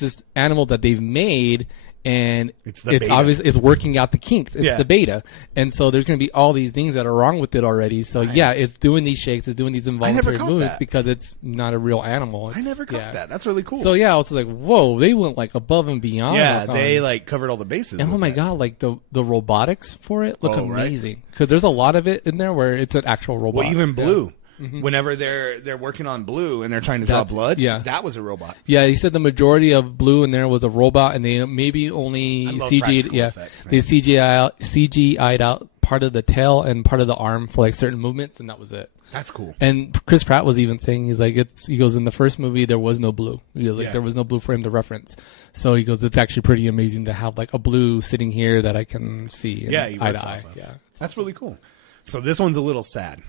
this animal that they've made, and it's obvious it's working out the kinks. It's the beta, and so there's going to be all these things that are wrong with it already. So it's doing these shakes, it's doing these involuntary movements because it's not a real animal. I never caught that. That's really cool. So I was like, whoa, they went like above and beyond. Yeah, they like covered all the bases. And oh my god, like the robotics for it look amazing because there's a lot of it in there where it's an actual robot. Well, even Blue. Yeah. Mm-hmm. Whenever they're working on Blue and they're trying to draw blood, that was a robot. Yeah, he said the majority of Blue in there was a robot, and they maybe only CG'd. Yeah, effects, they CGI'd out part of the tail and part of the arm for like certain movements, and that was it. That's cool. And Chris Pratt was even saying he goes in the first movie there was no Blue. He goes there was no Blue for him to reference. So he goes, it's actually pretty amazing to have like a Blue sitting here that I can see. Eye to eye. Yeah, that's really cool. So this one's a little sad.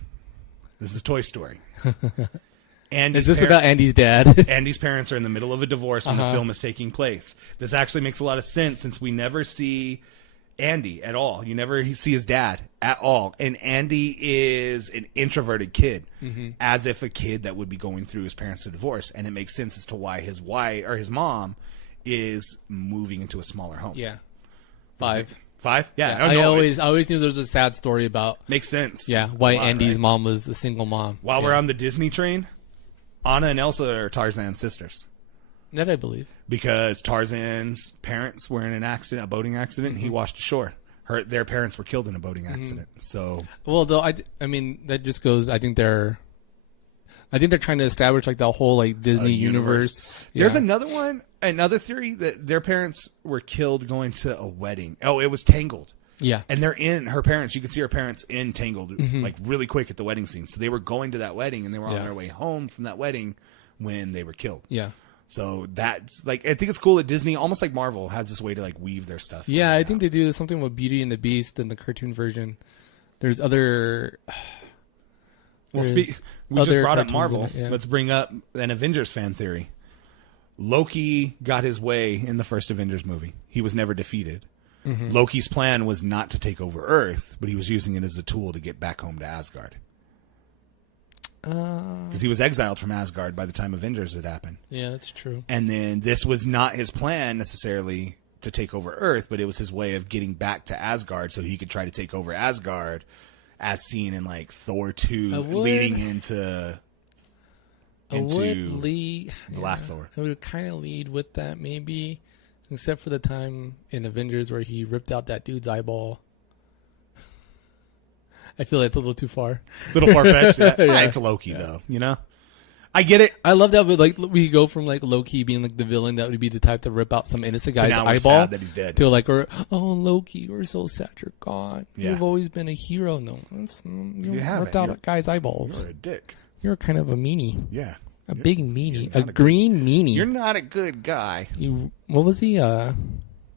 This is Toy Story. Is this about Andy's dad? Andy's parents are in the middle of a divorce when the film is taking place. This actually makes a lot of sense since we never see Andy at all. You never see his dad at all. And Andy is an introverted kid, as if a kid that would be going through his parents' divorce. And it makes sense as to why his wife or his mom is moving into a smaller home. Yeah. 5. 5? Yeah. I always knew there was a sad story about. Makes sense. Yeah, why Andy's mom was a single mom. While we're on the Disney train, Anna and Elsa are Tarzan's sisters. That I believe. Because Tarzan's parents were in an accident, a boating accident, and he washed ashore. Their parents were killed in a boating accident. So. Well, though I mean that just goes. I think they're trying to establish like the whole like Disney universe. Yeah. There's another theory that their parents were killed going to a wedding. Oh, it was Tangled. Yeah. And they're in her parents. You can see her parents in Tangled like really quick at the wedding scene. So they were going to that wedding and they were on their way home from that wedding when they were killed. Yeah. So that's like, I think it's cool that Disney, almost like Marvel, has this way to like weave their stuff. Yeah, I think they do something with Beauty and the Beast in the cartoon version. There's other. Well, we just brought up Marvel. Yeah. Let's bring up an Avengers fan theory. Loki got his way in the first Avengers movie. He was never defeated. Loki's plan was not to take over Earth, but he was using it as a tool to get back home to Asgard. Because he was exiled from Asgard by the time Avengers had happened. Yeah, that's true. And then this was not his plan necessarily to take over Earth, but it was his way of getting back to Asgard so he could try to take over Asgard, as seen in like Thor 2, leading into the last Thor. I would kind of lead with that maybe, except for the time in Avengers where he ripped out that dude's eyeball. I feel like it's a little too far. It's a little far-fetched. Yeah. It's Loki, though, you know? I get it. I love that, but like we go from like Loki being like the villain that would be the type to rip out some innocent guy's eyeball, sad that he's dead, to like, oh Loki, we're so sad you're gone. Yeah. You've always been a hero. No, you ripped out a guy's eyeballs. You're a dick. You're kind of a meanie. Yeah, a big meanie, a green meanie. You're not a good guy. What was he?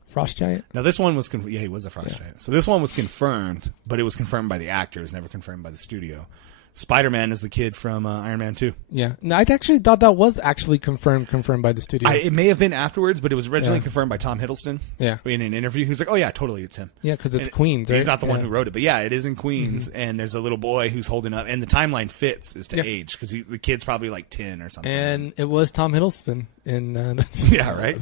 Frost Giant? Now this one was he was a Frost Giant. So this one was confirmed, but it was confirmed by the actor. It was never confirmed by the studio. Spider-Man is the kid from Iron Man 2. Yeah. No, I actually thought that was actually confirmed by the studio. It may have been afterwards, but it was originally confirmed by Tom Hiddleston. Yeah. In an interview, he was like, "Oh yeah, totally, it's him." Yeah, because it's Queens. Right? He's not the one who wrote it, but yeah, it is in Queens, and there's a little boy who's holding up, and the timeline fits as to age because the kid's probably like 10 or something. And it was Tom Hiddleston in. Yeah, right.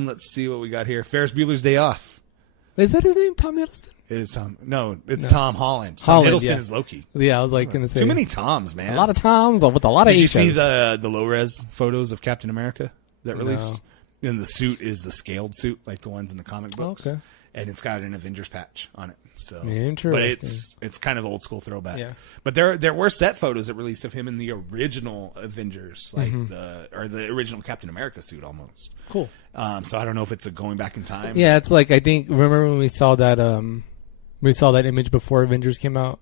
Let's see what we got here. Ferris Bueller's Day Off. Is that his name, Tom Hiddleston? It is Tom. No, it's Tom Holland. Tom Hiddleston is Loki. Yeah, I was like going to say. Too many Toms, man. A lot of Toms with a lot of H's. Did you see the low-res photos of Captain America that released? No. And the suit is the scaled suit, like the ones in the comic books. Okay. And it's got an Avengers patch on it. So, interesting. But it's kind of old school throwback. Yeah. But there were set photos that released of him in the original Avengers, like the original Captain America suit almost. Cool. So I don't know if it's going back in time. Yeah, it's like, I think, remember when we saw that image before Avengers came out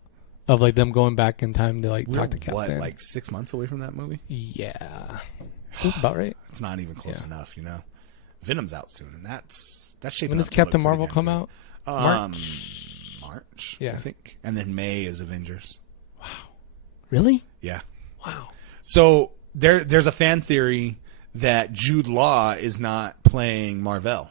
of like them going back in time to like talk to Captain. What, like 6 months away from that movie? Yeah. That's about right. It's not even close enough, you know. Venom's out soon, and that's shaping. When does Captain Marvel come out? March, yeah, I think, and then May is Avengers. Wow, really? Yeah. Wow. So there's a fan theory that Jude Law is not playing Marvel.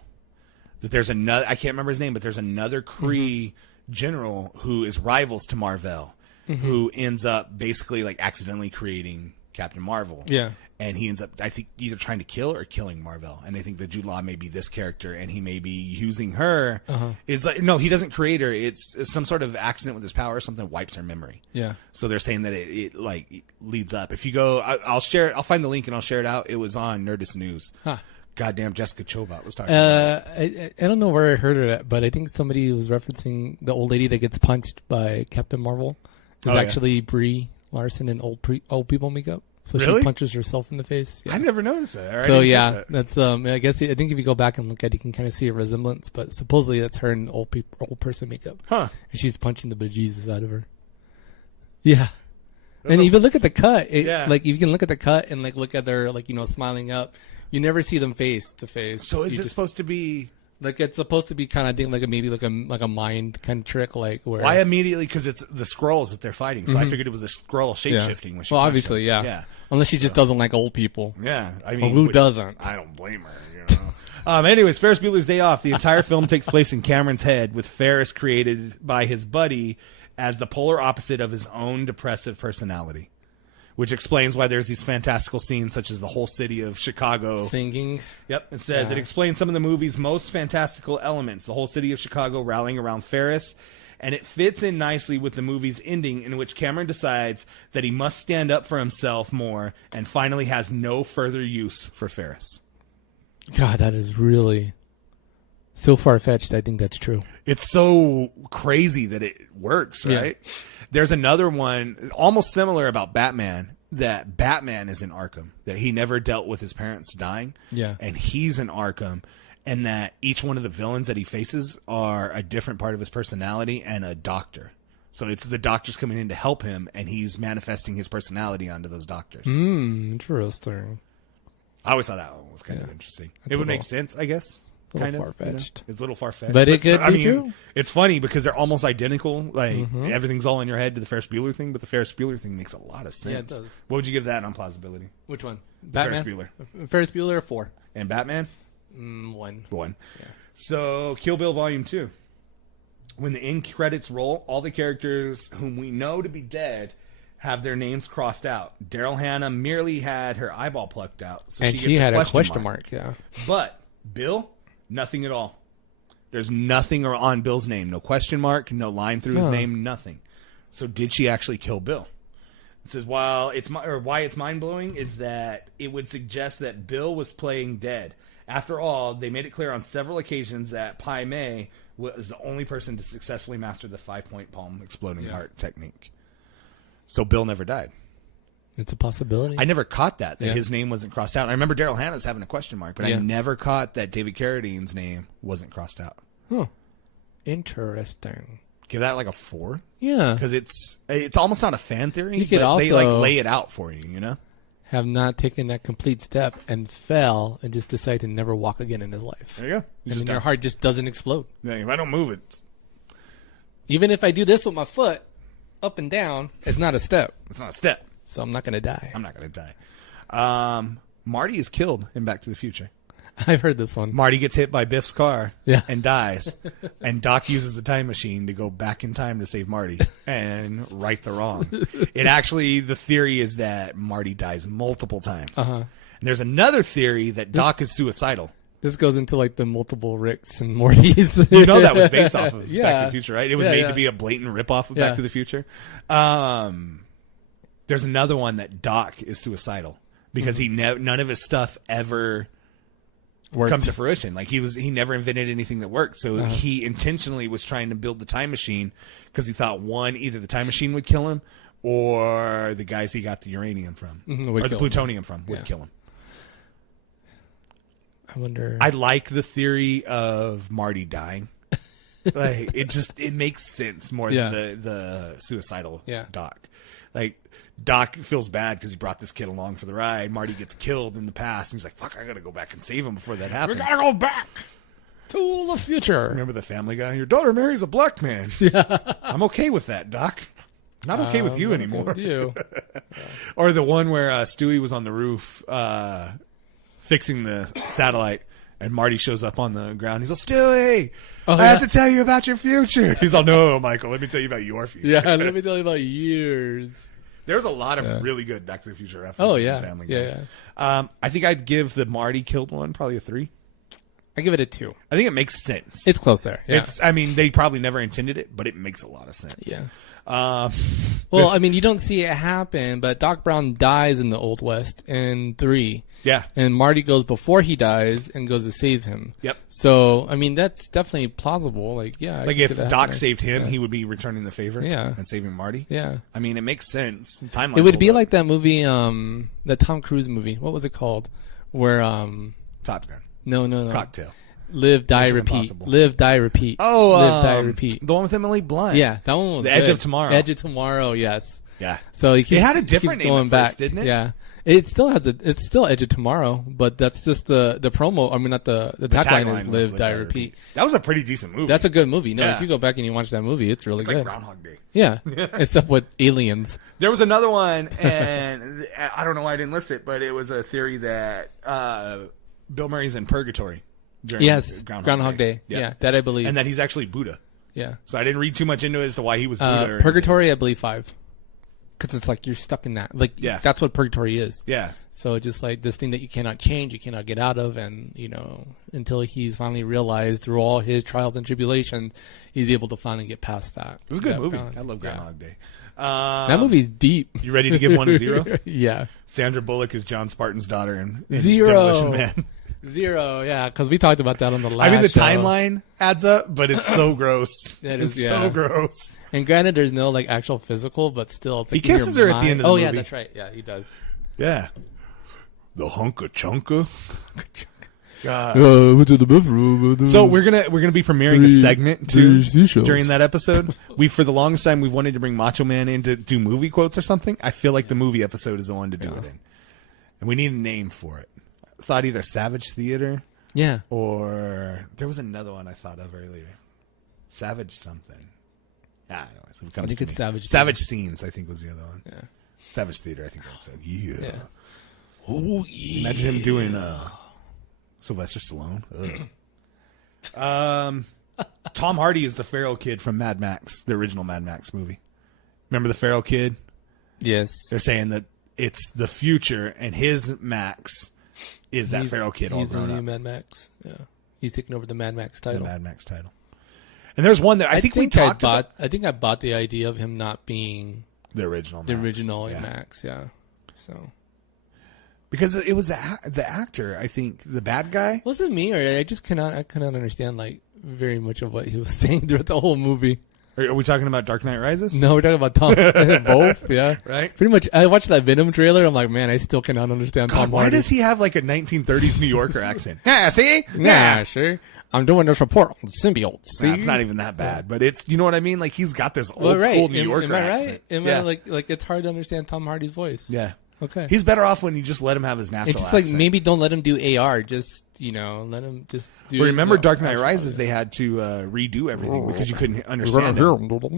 That there's another, I can't remember his name, but there's another Kree general who is rivals to Marvel, who ends up basically like accidentally creating Captain Marvel. Yeah. And he ends up, I think, either trying to kill or killing Marvel. And they think that Jude Law may be this character, and he may be using her. It's like, no, he doesn't create her. It's some sort of accident with his power or something wipes her memory. Yeah. So they're saying that it leads up. If you go, I'll share it. I'll find the link and I'll share it out. It was on Nerdist News. Huh. Goddamn, Jessica Chobot was talking about it. I don't know where I heard it at, but I think somebody was referencing the old lady that gets punched by Captain Marvel is actually Brie Larson in old people makeup. So really? She punches herself in the face. Yeah. I never noticed that. So yeah, that's I guess I think if you go back and look at it, you can kind of see a resemblance. But supposedly that's her in old person makeup. Huh? And she's punching the bejesus out of her. Yeah. And even look at the cut. Like you can look at the cut and like look at their like smiling up. You never see them face to face. So is it supposed to be? Like it's supposed to be kind of thing like a mind kind of trick like where I immediately because it's the Skrulls that they're fighting, so I figured it was a Skrull shapeshifting. When she obviously, yeah. Unless she just doesn't like old people. Yeah, I mean, who doesn't? I don't blame her. Anyways, Ferris Bueller's Day Off. The entire film takes place in Cameron's head, with Ferris created by his buddy as the polar opposite of his own depressive personality. Which explains why there's these fantastical scenes such as the whole city of Chicago. Singing. Yep. It says, it explains some of the movie's most fantastical elements. The whole city of Chicago rallying around Ferris. And it fits in nicely with the movie's ending in which Cameron decides that he must stand up for himself more and finally has no further use for Ferris. God, that is really so far-fetched. I think that's true. It's so crazy that it works, right? Yeah. There's another one almost similar about Batman, that Batman is in Arkham, that he never dealt with his parents dying. Yeah. And he's in Arkham. and that each one of the villains that he faces are a different part of his personality and a doctor. So it's the doctors coming in to help him, and he's manifesting his personality onto those doctors. Interesting. I always thought that one was kind of interesting. It would make sense, I guess. A little far-fetched. It's a little far-fetched. But it could be true. It's funny because they're almost identical. Like, everything's all in your head to the Ferris Bueller thing, but the Ferris Bueller thing makes a lot of sense. Yeah, it does. What would you give that on plausibility? Which one? Ferris Batman? Bueller. Ferris Bueller, 4. And Batman? 1. 1. Yeah. So, Kill Bill Volume 2. When the end credits roll, all the characters whom we know to be dead have their names crossed out. Daryl Hannah merely had her eyeball plucked out. So and she had a question mark, yeah. But Bill, nothing at all. There's nothing on Bill's name. No question mark, no line through his name, nothing. So did she actually kill Bill? It says, why it's mind-blowing is that it would suggest that Bill was playing dead. After all, they made it clear on several occasions that Pai Mei was the only person to successfully master the 5-point palm exploding heart technique. So Bill never died. It's a possibility. I never caught that his name wasn't crossed out. I remember Daryl Hannah's having a question mark, but I never caught that David Carradine's name wasn't crossed out. Huh. Interesting. Give that like a 4. Yeah. Because it's almost not a fan theory, You could but they also like lay it out for you, you know? have not taken that complete step and fell and just decide to never walk again in his life. There you go. And then your heart just doesn't explode. Yeah, if I don't move it. Even if I do this with my foot up and down, it's not a step. It's not a step. So I'm not going to die. I'm not going to die. Marty is killed in Back to the Future. I've heard this one. Marty gets hit by Biff's car and dies. And Doc uses the time machine to go back in time to save Marty and right the wrong. The theory is that Marty dies multiple times. And there's another theory that Doc is suicidal. This goes into like the multiple Ricks and Mortys. You know that was based off of Back to the Future, right? It was made to be a blatant ripoff of Back to the Future. There's another one that Doc is suicidal because none of his stuff ever comes to fruition. Like he never invented anything that worked. So he intentionally was trying to build the time machine because he thought either the time machine would kill him or the guys he got the uranium from or the plutonium from would kill him. I wonder. I like the theory of Marty dying. Like it makes sense more than the suicidal Doc. Like Doc feels bad because he brought this kid along for the ride. Marty gets killed in the past, and he's like, "Fuck, I gotta go back and save him before that happens." We gotta go back to the future. Remember the Family Guy? Your daughter marries a black man. Yeah, I'm okay with that, Doc. Not okay with you anymore. With you. Or the one where Stewie was on the roof fixing the satellite. And Marty shows up on the ground. He's like, Stewie, I have to tell you about your future. He's like, no, Michael, let me tell you about your future. Yeah, let me tell you about yours. There's a lot of really good Back to the Future references in Family Guy. I think I'd give the Marty killed one probably a 3. I give it a 2. I think it makes sense. It's close there. Yeah. They probably never intended it, but it makes a lot of sense. Yeah. Well, you don't see it happen, but Doc Brown dies in the Old West in 3. Yeah. And Marty goes before he dies and goes to save him. Yep. So, that's definitely plausible. Like if Doc saved him, he would be returning the favor and saving Marty. Yeah. It makes sense. It would be like that movie, the Tom Cruise movie. What was it called? Where, Top Gun. No. Cocktail. Live, die, repeat. Impossible. Live, die, repeat. Oh, Live, die, repeat. The one with Emily Blunt. Yeah, that one was The good. Edge of Tomorrow. Edge of Tomorrow, yes. Yeah. So it had a different name at first, didn't it? Yeah. It's still Edge of Tomorrow, but that's just the promo. Not the tagline is Live, Die, Repeat. That was a pretty decent movie. That's a good movie. No, if you go back and you watch that movie, it's really good. Like Groundhog Day. Yeah. Except with aliens. There was another one, and I don't know why I didn't list it, but it was a theory that Bill Murray's in purgatory. Yes, Groundhog Day. Yeah, that I believe. And that he's actually Buddha. Yeah. So I didn't read too much into it as to why he was Buddha. Purgatory, I believe 5. Because it's like you're stuck in that. Like, that's what purgatory is. Yeah. So just like this thing that you cannot change, you cannot get out of, and, until he's finally realized through all his trials and tribulations, he's able to finally get past that. It was a good movie. I love Groundhog Day. That movie's deep. You ready to give one a 0? Yeah. Sandra Bullock is John Spartan's daughter in 0. Demolition Man. 0, yeah, because we talked about that on the last the show. timeline adds up, but it's so gross. It's so gross. And granted, there's no actual physical, but still. He kisses her at the end of the movie. Oh, yeah, that's right. Yeah, he does. Yeah. The hunka chunka. Went to the bathroom. So we're gonna be premiering a segment too during that episode. For the longest time we've wanted to bring Macho Man in to do movie quotes or something. I feel like the movie episode is the one to do it in, and we need a name for it. I thought either Savage Theater, or there was another one I thought of earlier. Savage something. Anyways, I think it's Savage Scenes. I think was the other one. Yeah. Savage Theater. I think I said. Yeah. Oh yeah. Imagine him doing Sylvester Stallone. Tom Hardy is the feral kid from Mad Max, the original Mad Max movie. Remember the feral kid? Yes. They're saying that it's the future, and his Max is that feral kid all grown up. He's the new Mad Max. Yeah. He's taking over the Mad Max title. And there's one that I think we talked about. I think I bought the idea of him not being the original Max. Yeah. So. Because it was the actor, I think, the bad guy. Was it me, or I cannot understand like very much of what he was saying throughout the whole movie. Are we talking about Dark Knight Rises? No, we're talking about Tom. Both, yeah. Right? Pretty much, I watched that Venom trailer. I'm like, man, I still cannot understand Tom Hardy. Why does he have like a 1930s New Yorker accent? See? Yeah, sure. I'm doing this report on symbiotes. See? It's not even that bad, but it's, you know what I mean? Like, he's got this old school New Yorker accent. Am I right? Like it's hard to understand Tom Hardy's voice. Yeah. Okay. He's better off when you just let him have his natural accent. It's just like, maybe don't let him do AR. Just, let him just do Well, remember Dark Knight Rises, they had to redo everything because you couldn't understand it. Nobody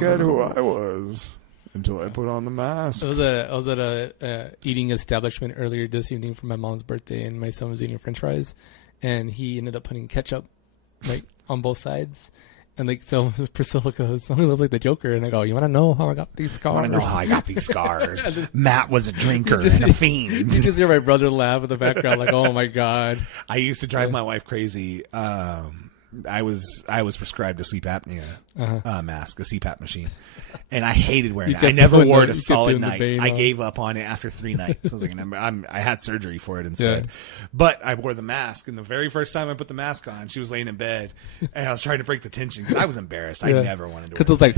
cared who I was until I put on the mask. I was at a eating establishment earlier this evening for my mom's birthday, and my son was eating French fries, and he ended up putting ketchup like on both sides. And like, so Priscilla goes, "Someone looks like the Joker," and I go, "You want to know how I got these scars?" I want to know how I got these scars. Matt was a drinker and a fiend. You just hear my brother laugh in the background, like, "Oh my god!" I used to drive my wife crazy. I was prescribed a sleep apnea mask, a CPAP machine, and I hated wearing it. I never wore it a solid night. I gave up on it after 3 nights. I was like, I had surgery for it instead. Yeah. But I wore the mask, and the very first time I put the mask on, she was laying in bed, and I was trying to break the tension because I was embarrassed. I never wanted to. Because it was like,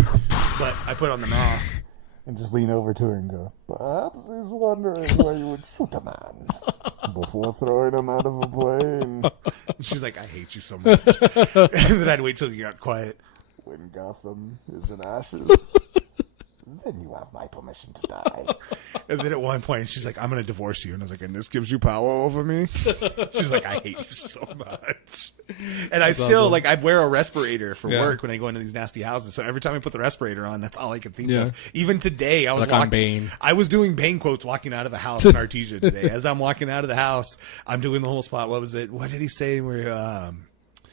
but I put on the mask. And just lean over to her and go, "Perhaps he's wondering where you would shoot a man before throwing him out of a plane." And she's like, "I hate you so much." And then I'd wait till you got quiet. "When Gotham is in ashes, then you have my permission to die." And then at one point, she's like, "I'm going to divorce you." And I was like, "And this gives you power over me?" She's like, "I hate you so much." And I still, like, I'd wear a respirator for work when I go into these nasty houses. So every time I put the respirator on, that's all I could think of. Even today, I was like, Bane. I was doing Bane quotes walking out of the house in Artesia today. As I'm walking out of the house, I'm doing the whole spot. What was it? What did he say? Where,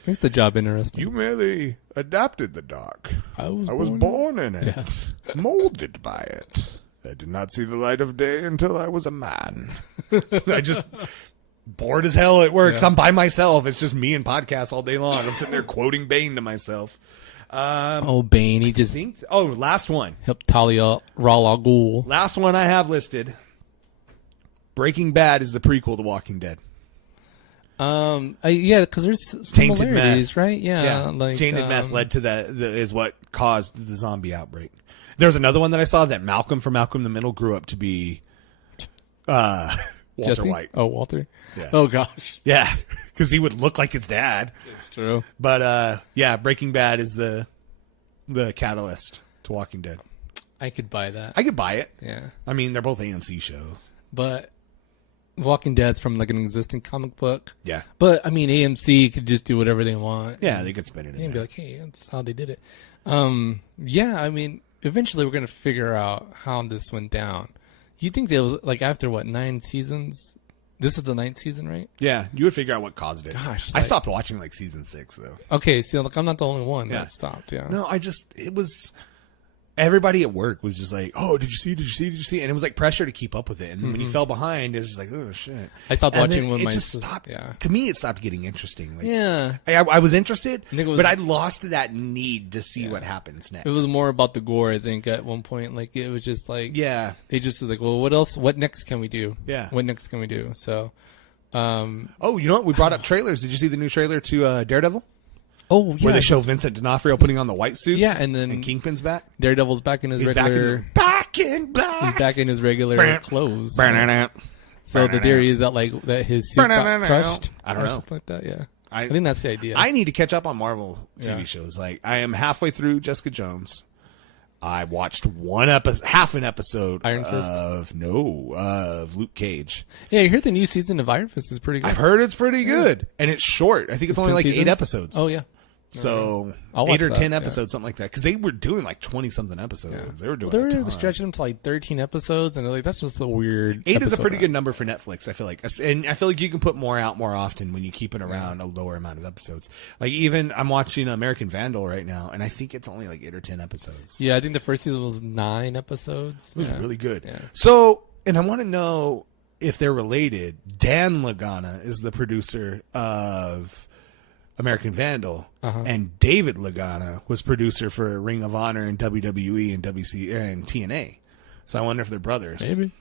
makes the job interesting. "You merely adapted the dark. I was born in it, molded by it. I did not see the light of day until I was a man." I just bored as hell at work. I'm by myself. It's just me and podcasts all day long. I'm sitting there quoting Bane to myself. Bane. He just last one. Help Talia Rala Ghul. Last one I have listed. Breaking Bad is the prequel to Walking Dead. Because there's similarities, right? Yeah. Like, tainted meth led to is what caused the zombie outbreak. There's another one that I saw that Malcolm from Malcolm in the Middle grew up to be Walter Jesse? White. Oh, Walter. Yeah. Oh gosh. Yeah, because he would look like his dad. It's true. But Breaking Bad is the catalyst to Walking Dead. I could buy that. I could buy it. Yeah. I mean, they're both AMC shows. But Walking Dead's from like an existing comic book. Yeah. But I mean, AMC could just do whatever they want. Yeah, they could spin it in and be like, "Hey, that's how they did it." I mean, eventually we're gonna figure out how this went down. You think there was like after 9 seasons? This is the 9th season, right? Yeah, you would figure out what caused it. Gosh, I stopped watching like season 6 though. Okay, so like I'm not the only one that stopped. Yeah. No, it was. Everybody at work was just like, "Oh, did you see? Did you see? Did you see?" And it was like pressure to keep up with it. And then when you fell behind, it was just like, "Oh shit!" I stopped watching when stopped. Yeah. To me, it stopped getting interesting. Like, yeah, I was interested, but I lost that need to see what happens next. It was more about the gore, I think. At one point, like it was just like, they just was like, "Well, what else? What next can we do? Yeah, what next can we do?" So, you know what? We brought up trailers. Did you see the new trailer to Daredevil? Oh, yeah. Where they show Vincent D'Onofrio putting on the white suit. Yeah, and then Kingpin's back. Daredevil's back in his regular... Back in black. He's back in his regular clothes. So the theory is that like that his suit got crushed. I don't know. Something like that. Yeah. I think that's the idea. I need to catch up on Marvel TV shows. Like I am halfway through Jessica Jones. I watched half an episode Iron Fist? of Luke Cage. Yeah, you heard the new season of Iron Fist is pretty good. I've heard it's pretty good, and it's short. I think it's only like 8 episodes. Oh yeah. So I'll 8 or watch 10 that, episodes, something like that. Because they were doing like 20-something episodes. Yeah. They were doing. They were stretching them to like 13 episodes, and they're like, that's just a weird. 8 is a pretty good number for Netflix. I feel like, and I feel like you can put more out more often when you keep it around a lower amount of episodes. Like even I'm watching American Vandal right now, and I think it's only like 8 or 10 episodes. Yeah, I think the first season was 9 episodes. It was really good. Yeah. So, and I want to know if they're related. Dan Lagana is the producer of American Vandal, and David Lagana was producer for Ring of Honor and WWE and WC and TNA. So I wonder if they're brothers. Maybe.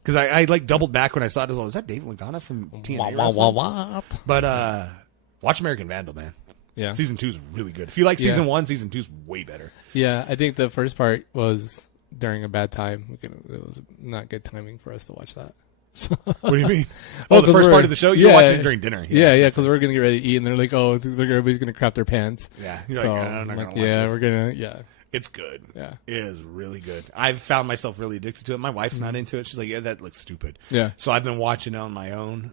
Because I like doubled back when I saw it. I was like, is that David Lagana from TNA? What? But watch American Vandal, man. Yeah. Season 2 is really good. If you like season 1, season 2 is way better. Yeah, I think the first part was during a bad time. It was not good timing for us to watch that. So. What do you mean? Oh, the first part of the show? You were watching it during dinner. Yeah, because we're going to get ready to eat, and they're like, oh, everybody's going to crap their pants. Yeah. You're so, I'm not like, gonna watch this. we're going to, It's good. Yeah. It is really good. I've found myself really addicted to it. My wife's not into it. She's like, yeah, that looks stupid. Yeah. So I've been watching it on my own.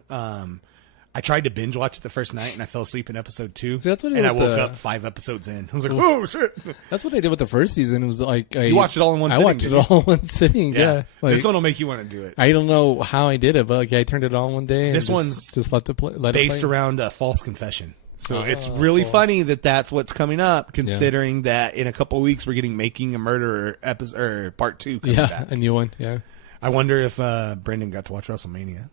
I tried to binge watch it the first night, and I fell asleep in episode 2. See, that's what and I woke up 5 episodes in. I was like, oh, shit. That's what I did with the first season. It was like... You watched it all in one sitting, I watched it all in one sitting, yeah. Like, this one will make you want to do it. I don't know how I did it, but like, I turned it on one day. This and one's just let it play. Based around a false confession. So it's really funny that that's what's coming up, considering that in a couple of weeks we're getting Making a Murderer episode or part 2 coming back. A new one. Yeah. I wonder if Brendan got to watch WrestleMania.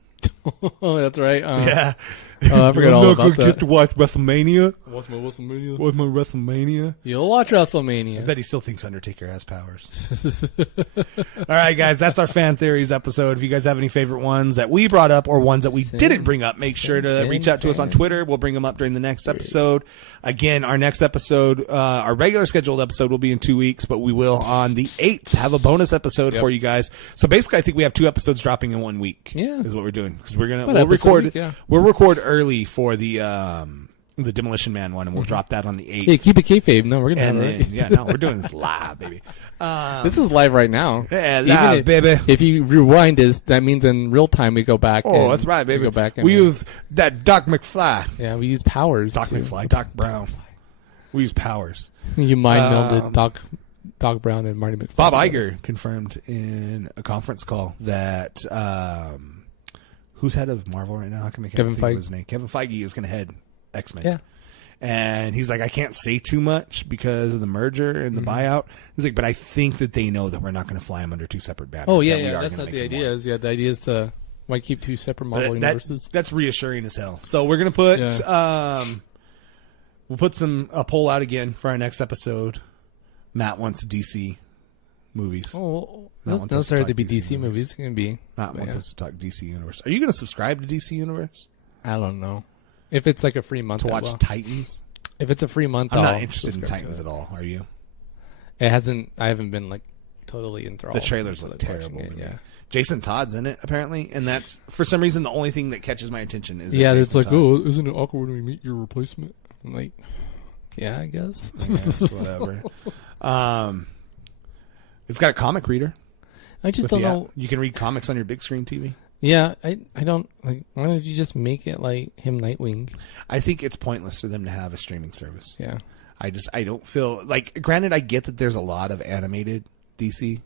Oh, that's right. Yeah. I forgot all about that. Get to watch WrestleMania. What's my WrestleMania? What's my WrestleMania? You'll watch WrestleMania. I bet he still thinks Undertaker has powers. All right, guys, that's our fan theories episode. If you guys have any favorite ones that we brought up or ones that we didn't bring up, make sure to reach out to us on Twitter. We'll bring them up during the next episode. Again, our next episode, our regular scheduled episode will be in 2 weeks, but we will on the 8th have a bonus episode for you guys. So basically, I think we have 2 episodes dropping in 1 week. Yeah, is what we're doing because we'll record. We'll record early for the Demolition Man one, and we'll drop that on the 8th. Yeah, keep it kayfabe. No, we're gonna we're doing this live, baby. This is live right now. Yeah, live, baby. If you rewind this, that means in real time we go back. Oh, that's right, baby. We go back. We use that Doc McFly. Yeah, we use powers. Doc McFly, Doc Brown. We use powers. You mind melded Doc Brown and Marty McFly. Bob Iger confirmed in a conference call that who's head of Marvel right now? How can I think of his name? Kevin Feige is going to head X-Men. Yeah. And he's like, I can't say too much because of the merger and the buyout. He's like, but I think that they know that we're not going to fly them under 2 separate banners. Oh, yeah. That's not the idea. The idea is to why keep 2 separate Marvel universes. That's reassuring as hell. So we're going to put we'll put a poll out again for our next episode. Matt wants DC movies. Oh, it's not necessarily to be DC movies. It's going to be. Matt wants us to talk DC Universe. Are you going to subscribe to DC Universe? I don't know. If it's like a free month. To watch Titans? If it's a free month, I'm not interested in Titans at all. Are you? I haven't been like totally enthralled. The trailers look terrible. Jason Todd's in it, apparently. And that's, for some reason, the only thing that catches my attention is it's like, oh, isn't it awkward when we meet your replacement? I'm like, yeah, I guess. Whatever. It's got a comic reader. I just don't know. You can read comics on your big screen TV. Yeah, I don't like. Why don't you just make it like him, Nightwing? I think it's pointless for them to have a streaming service. Yeah, I don't feel like. Granted, I get that there's a lot of animated DC,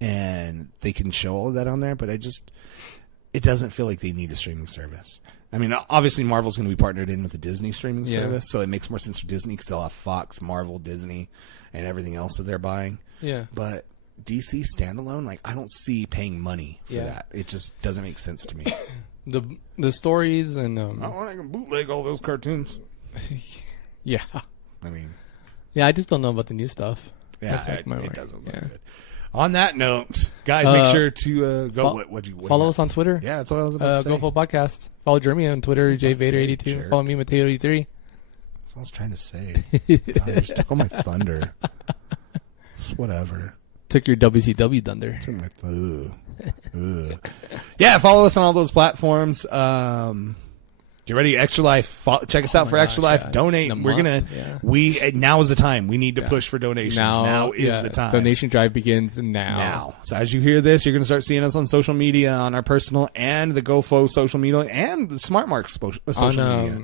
and they can show all of that on there, but it doesn't feel like they need a streaming service. I mean, obviously Marvel's going to be partnered in with the Disney streaming service, so it makes more sense for Disney because they'll have Fox, Marvel, Disney, and everything else that they're buying. Yeah, but DC standalone, like, I don't see paying money for that. It just doesn't make sense to me. The stories and I want to bootleg all those cartoons. Yeah, I mean, I just don't know about the new stuff. Yeah, that's like it doesn't look good. On that note, guys, make sure to go. Follow us on Twitter. Yeah, that's what I was about to say. GOFO Podcast. Follow Jeremy on Twitter, JVader82. Follow me, Mateo83. That's what I was trying to say. I just took all my thunder. Whatever. Took your WCW thunder. Took my Yeah, follow us on all those platforms. Get ready, Extra Life. Check us out for Extra Life. Yeah. Donate. Now is the time. We need to push for donations. Now is the time. Donation drive begins now. So as you hear this, you're going to start seeing us on social media, on our personal and the GoFo social media, and the Smart Marks social media.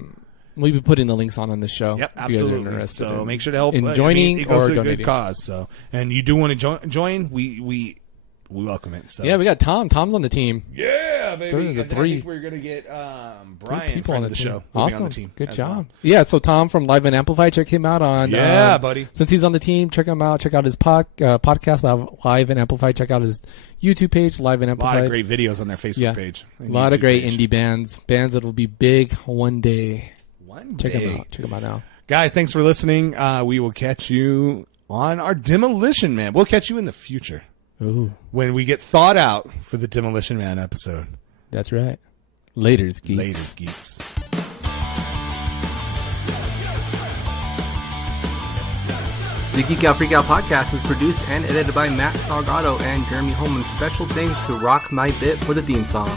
We'll be putting the links on the show. Yep, absolutely. So make sure to help in joining it goes or to a donating. Good cause. So, and you do want to join? We welcome it. So. Yeah, we got Tom. Tom's on the team. Yeah, baby. So there's a 3. I think we're gonna get Brian people on the show. Awesome. On the team Good job. Well. Yeah, so Tom from Live and Amplify, check him out on. Yeah, buddy. Since he's on the team, check him out. Check out his podcast, Live and Amplify. Check out his YouTube page, Live and Amplify. A lot of great videos on their Facebook page. A lot of great indie bands that will be big one day. Check them out now. Guys, thanks for listening. We will catch you on our Demolition Man. We'll catch you in the future. Ooh. When we get thought out for the Demolition Man episode. That's right. Laters, geeks. Laters, geeks. The Geek Out Freak Out podcast is produced and edited by Matt Salgado and Jeremy Holman. Special thanks to Rock My Bit for the theme song.